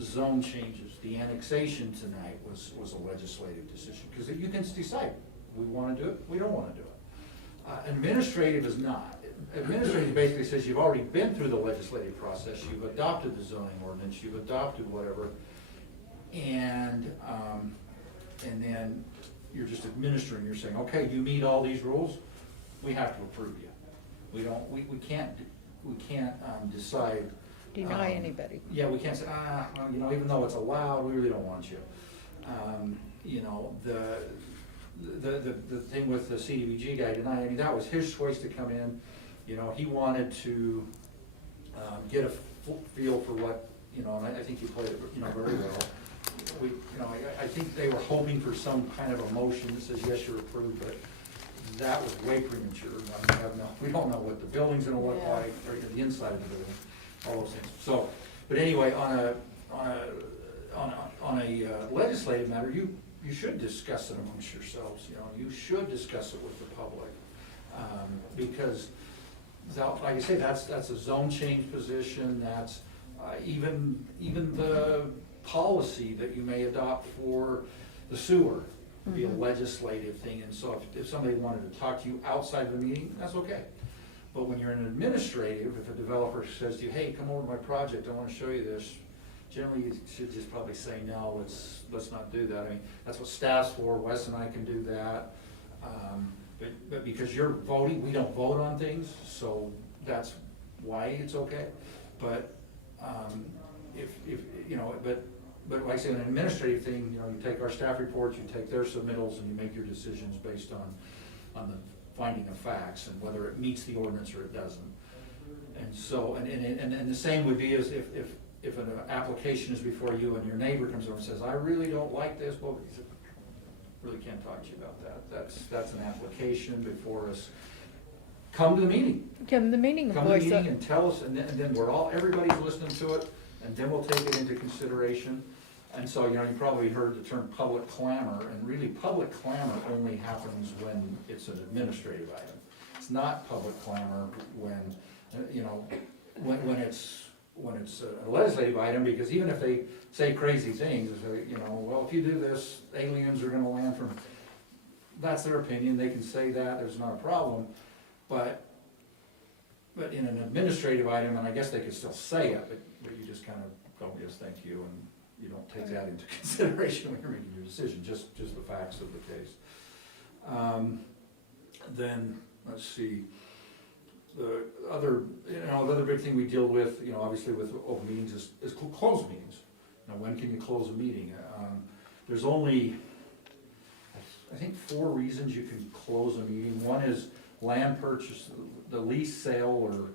zone changes. The annexation tonight was a legislative decision, because you can decide, we want to do it, we don't want to do it. Administrative is not. Administrative basically says you've already been through the legislative process, you've adopted the zoning ordinance, you've adopted whatever, and then you're just administering, you're saying, okay, you meet all these rules, we have to approve you. We can't decide. Deny anybody. Yeah, we can't say, well, even though it's allowed, we really don't want you. The thing with the CDBG guy tonight, that was his choice to come in. He wanted to get a feel for what, and I think he played it, very well. I think they were hoping for some kind of a motion that says, yes, you're approved, but that was way premature. We don't know what the building's gonna look like, or the inside of the building, all those things. So, but anyway, on on a legislative matter, you should discuss it amongst yourselves, you know, you should discuss it with the public. Because, like I say, that's a zone change position, that's even the policy that you may adopt for the sewer would be a legislative thing, and so if somebody wanted to talk to you outside of the meeting, that's okay. But when you're in an administrative, if a developer says to you, hey, come over to my project, I wanna show you this, generally you should just probably say, no, let's not do that. I mean, that's what staff's for, Wes and I can do that. But because you're voting, we don't vote on things, so that's why it's okay. But, if, you know, but like I say, an administrative thing, you know, you take our staff reports, you take their submittals, and you make your decisions based on the finding of facts and whether it meets the ordinance or it doesn't. And so, and the same would be as if an application is before you and your neighbor comes over and says, I really don't like this, well, really can't talk to you about that. That's an application before us. Come to the meeting. Come to the meeting, Come to the meeting and tell us, and then everybody's listening to it, and then we'll take it into consideration. And so, you know, you probably heard the term public clamor, and really public clamor only happens when it's an administrative item. It's not public clamor when, you know, when it's a legislative item, because even if they say crazy things, you know, well, if you do this, aliens are gonna land from, that's their opinion, they can say that, there's not a problem. But in an administrative item, and I guess they could still say it, but you just kind of go, yes, thank you, and you don't take that into consideration when you're making your decision, just the facts of the case. Then, let's see, the other big thing we deal with, you know, obviously with open meetings is closed meetings. Now, when can you close a meeting? There's only, I think, 4 reasons you can close a meeting. One is land purchase, the lease, sale,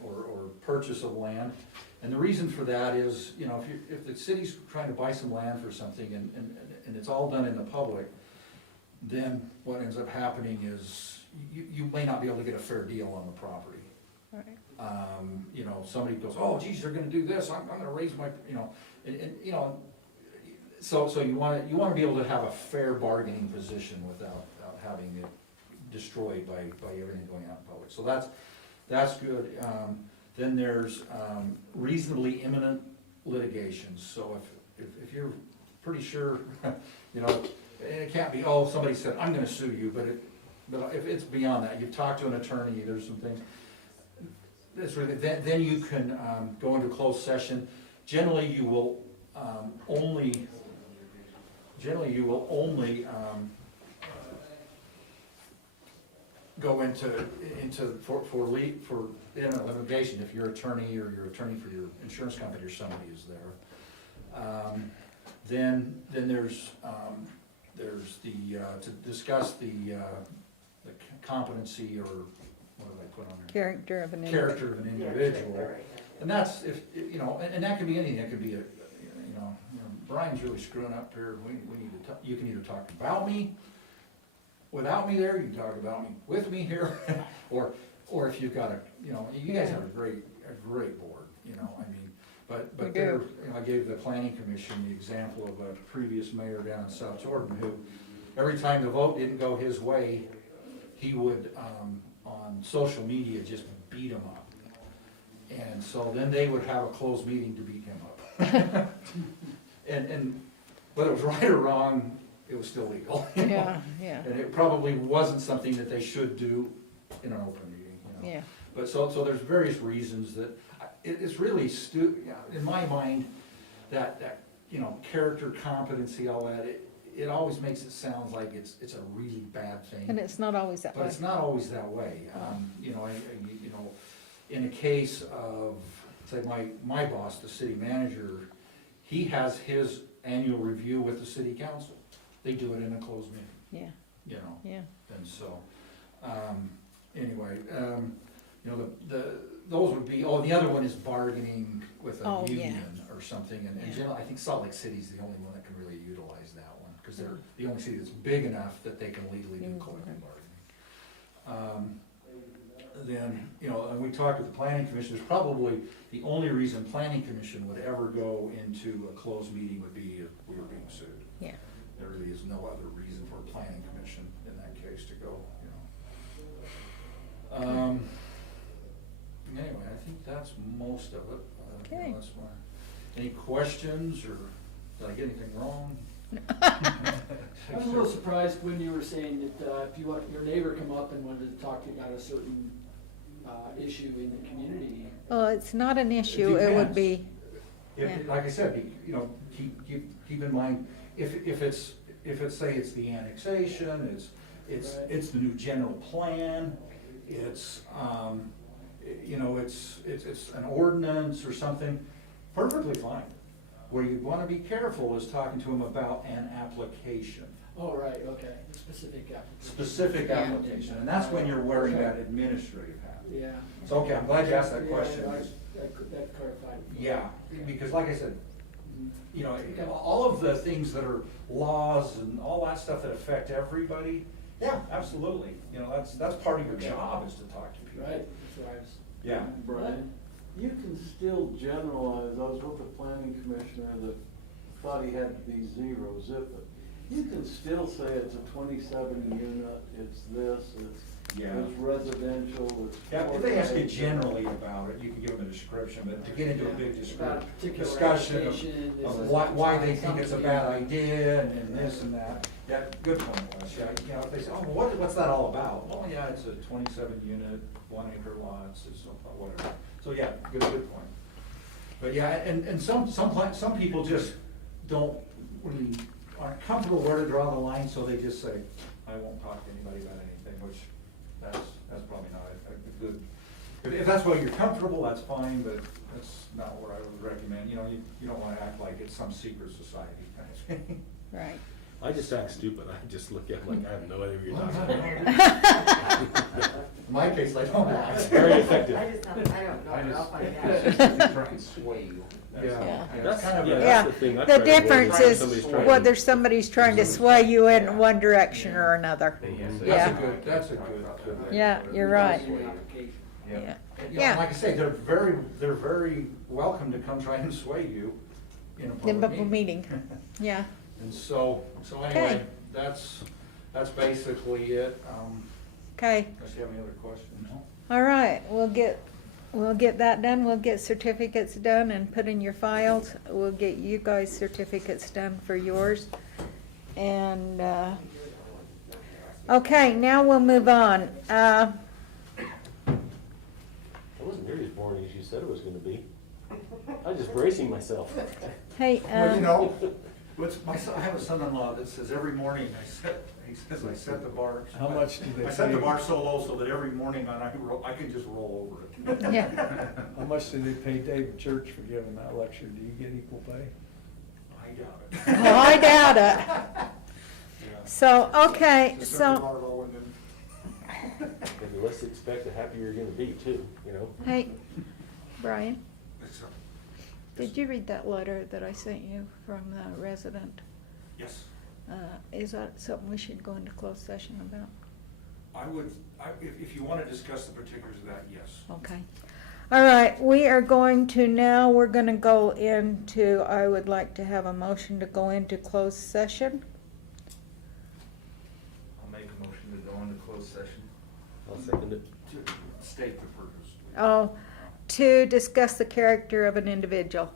or purchase of land. And the reason for that is, you know, if the city's trying to buy some land for something and it's all done in the public, then what ends up happening is you may not be able to get a fair deal on the property. Right. You know, somebody goes, oh geez, they're gonna do this, I'm gonna raise my, you know, and you know, so you wanna be able to have a fair bargaining position without having it destroyed by everything going out in public. So that's good. Then there's reasonably imminent litigation. So if you're pretty sure, you know, it can't be, oh, somebody said, I'm gonna sue you, but if it's beyond that, you've talked to an attorney, there's some things, then you can go into closed session. Generally, you will only go into for litigation if your attorney or your attorney for your insurance company or somebody is there. Then there's the to discuss the competency, or what did I put on there? Character of an Character of an individual. And that's, if, you know, and that could be anything, that could be you know, Brian's really screwing up here, we need to you can either talk about me without me there, you can talk about me with me here, or if you've got you know, you guys have a great board, you know, I mean, but there, you know, I gave the planning commission the example of a previous mayor down in South Jordan who, every time the vote didn't go his way, he would, on social media, just beat him up. And so then they would have a closed meeting to beat him up. and whether it was right or wrong, it was still legal. You know? Yeah. And it probably wasn't something that they should do in an open meeting, you know. Yeah. But so there's various reasons that, it's really in my mind, that, you know, character, competency, all that, it always makes it sound like it's a really bad thing. And it's not always that way. But it's not always that way. You know, you know, in a case of, say, my boss, the city manager, he has his annual review with the city council. They do it in a closed meeting. Yeah. You know. Yeah. And so, anyway, you know, those would be, the other one is bargaining with a union or something. And generally, I think Salt Lake City's the only one that can really utilize that one, because they're the only city that's big enough that they can legally do collective bargaining. then, you know, and we talked with the planning commission, there's probably, the only reason planning commission would ever go into a closed meeting would be if we were being sued. Yeah. There really is no other reason for a planning commission in that case to go, you know. Anyway, I think that's most of it. Okay. That's my, any questions, or did I get anything wrong? I was a little surprised when you were saying that, if you want, your neighbor come up and wanted to talk to you about a certain, issue in the community. Well, it's not an issue, it would be, If, Yeah. like I said, you know, keep in mind, if it's, say it's the annexation, it's the new general plan, it's, you know, it's an ordinance or something, perfectly fine. Where you wanna be careful is talking to them about an application. Oh, right, okay, specific application. Specific application, and that's when you're wearing that administrative hat. Yeah. So, okay, I'm glad you asked that Yeah, question. that clarified. Yeah, because like I said, Mhm. you know, all of the things that are laws and all that stuff that affect everybody, yeah, absolutely. You know, that's part of your job is to talk to people. Right, that's what I was. Yeah. Brian, you can still generalize, I was with the planning commissioner that thought he had to be zero, zip it. You can still say it's a 27 unit, it's this, Yeah. it's residential, it's. Yeah, if they ask you generally about it, you can give them a description, but to get into a big About a particular discussion application, this of is why they think it's a something. bad idea and this and that. Yeah, good point, Wes, yeah, you know, if they say, oh, well, what's that all about? Well, yeah, it's a 27 unit, 1 acre lots, it's whatever. So, yeah, good point. But yeah, and some people just don't really, aren't comfortable where to draw the line, so they just say, I won't talk to anybody about anything, which that's probably not a good, if that's why you're comfortable, that's fine, but that's not what I would recommend. You know, you don't wanna act like it's some secret society kind of thing. right. I just act stupid, I just look at it like I have no idea what you're talking about. In my case, I don't act. Very effective. I just don't, I don't know, but I'll find out. Try and sway you. Yeah. That's, It's kind of a- yeah, Yeah, that's the thing. I the try to avoid difference when is somebody's trying to- whether somebody's trying to sway you in one direction or another. Yeah. That's a good. Yeah, you're right. The application. Yeah. You know, Yeah. like I say, they're very welcome to come try and sway you in a The public public meeting. meeting, yeah. And so Okay. anyway, that's basically it. Okay, Unless you have any other questions? No? all right, we'll get that done, we'll get certificates done and put in your files. We'll get you guys certificates done for yours. And, okay, now we'll move on. It wasn't nearly as boring as you said it was gonna be. I was just bracing myself. Hey, Well, you know, I have a son-in-law that says every morning he says I set the bar. How much do they I set the pay? bar so low so that every morning I can just roll over it. yeah, How much do they pay David Church for giving that lecture? Do you get equal pay? I doubt it. well, I doubt it. Yeah. So, okay, Just set the so, bar low and then- And the less you expect, the happier you're gonna be too, you know? hey, Brian, It's, did you read that letter that I sent you from the resident? Yes, Is that something we should go into closed session about? if you want to discuss the particulars of that, yes. Okay. All right, we're gonna go into, I would like to have a motion to go into closed session. I'll make a motion to go into closed session. I'll second it. To state the purpose. Oh, to discuss the character of an individual.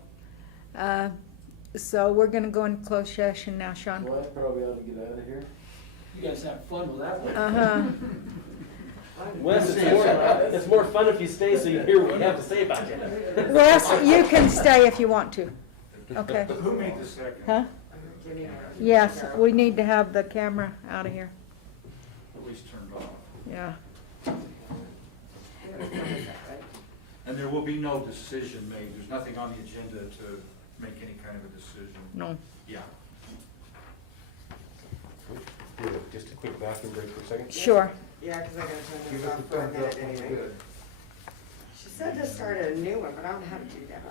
So we're gonna go into closed session now, Sean. So I probably ought to get out of here. You guys have fun with that one. Uh-huh. Wes, it's more fun if you stay so you hear what we have to say about you. Wes, you can stay if you want to. Okay. Who made the second? Huh? Jimmy. Yes, we need to have the camera out of here. At least turned off. Yeah. And there will be no decision made. There's nothing on the agenda to make any kind of a decision. No. Yeah. Just a quick bathroom break for a second? Sure. Yeah, cause I gotta turn Give this it off the for a thumbs minute up when anyway. good. She said to start a new one, but I don't know how to do that.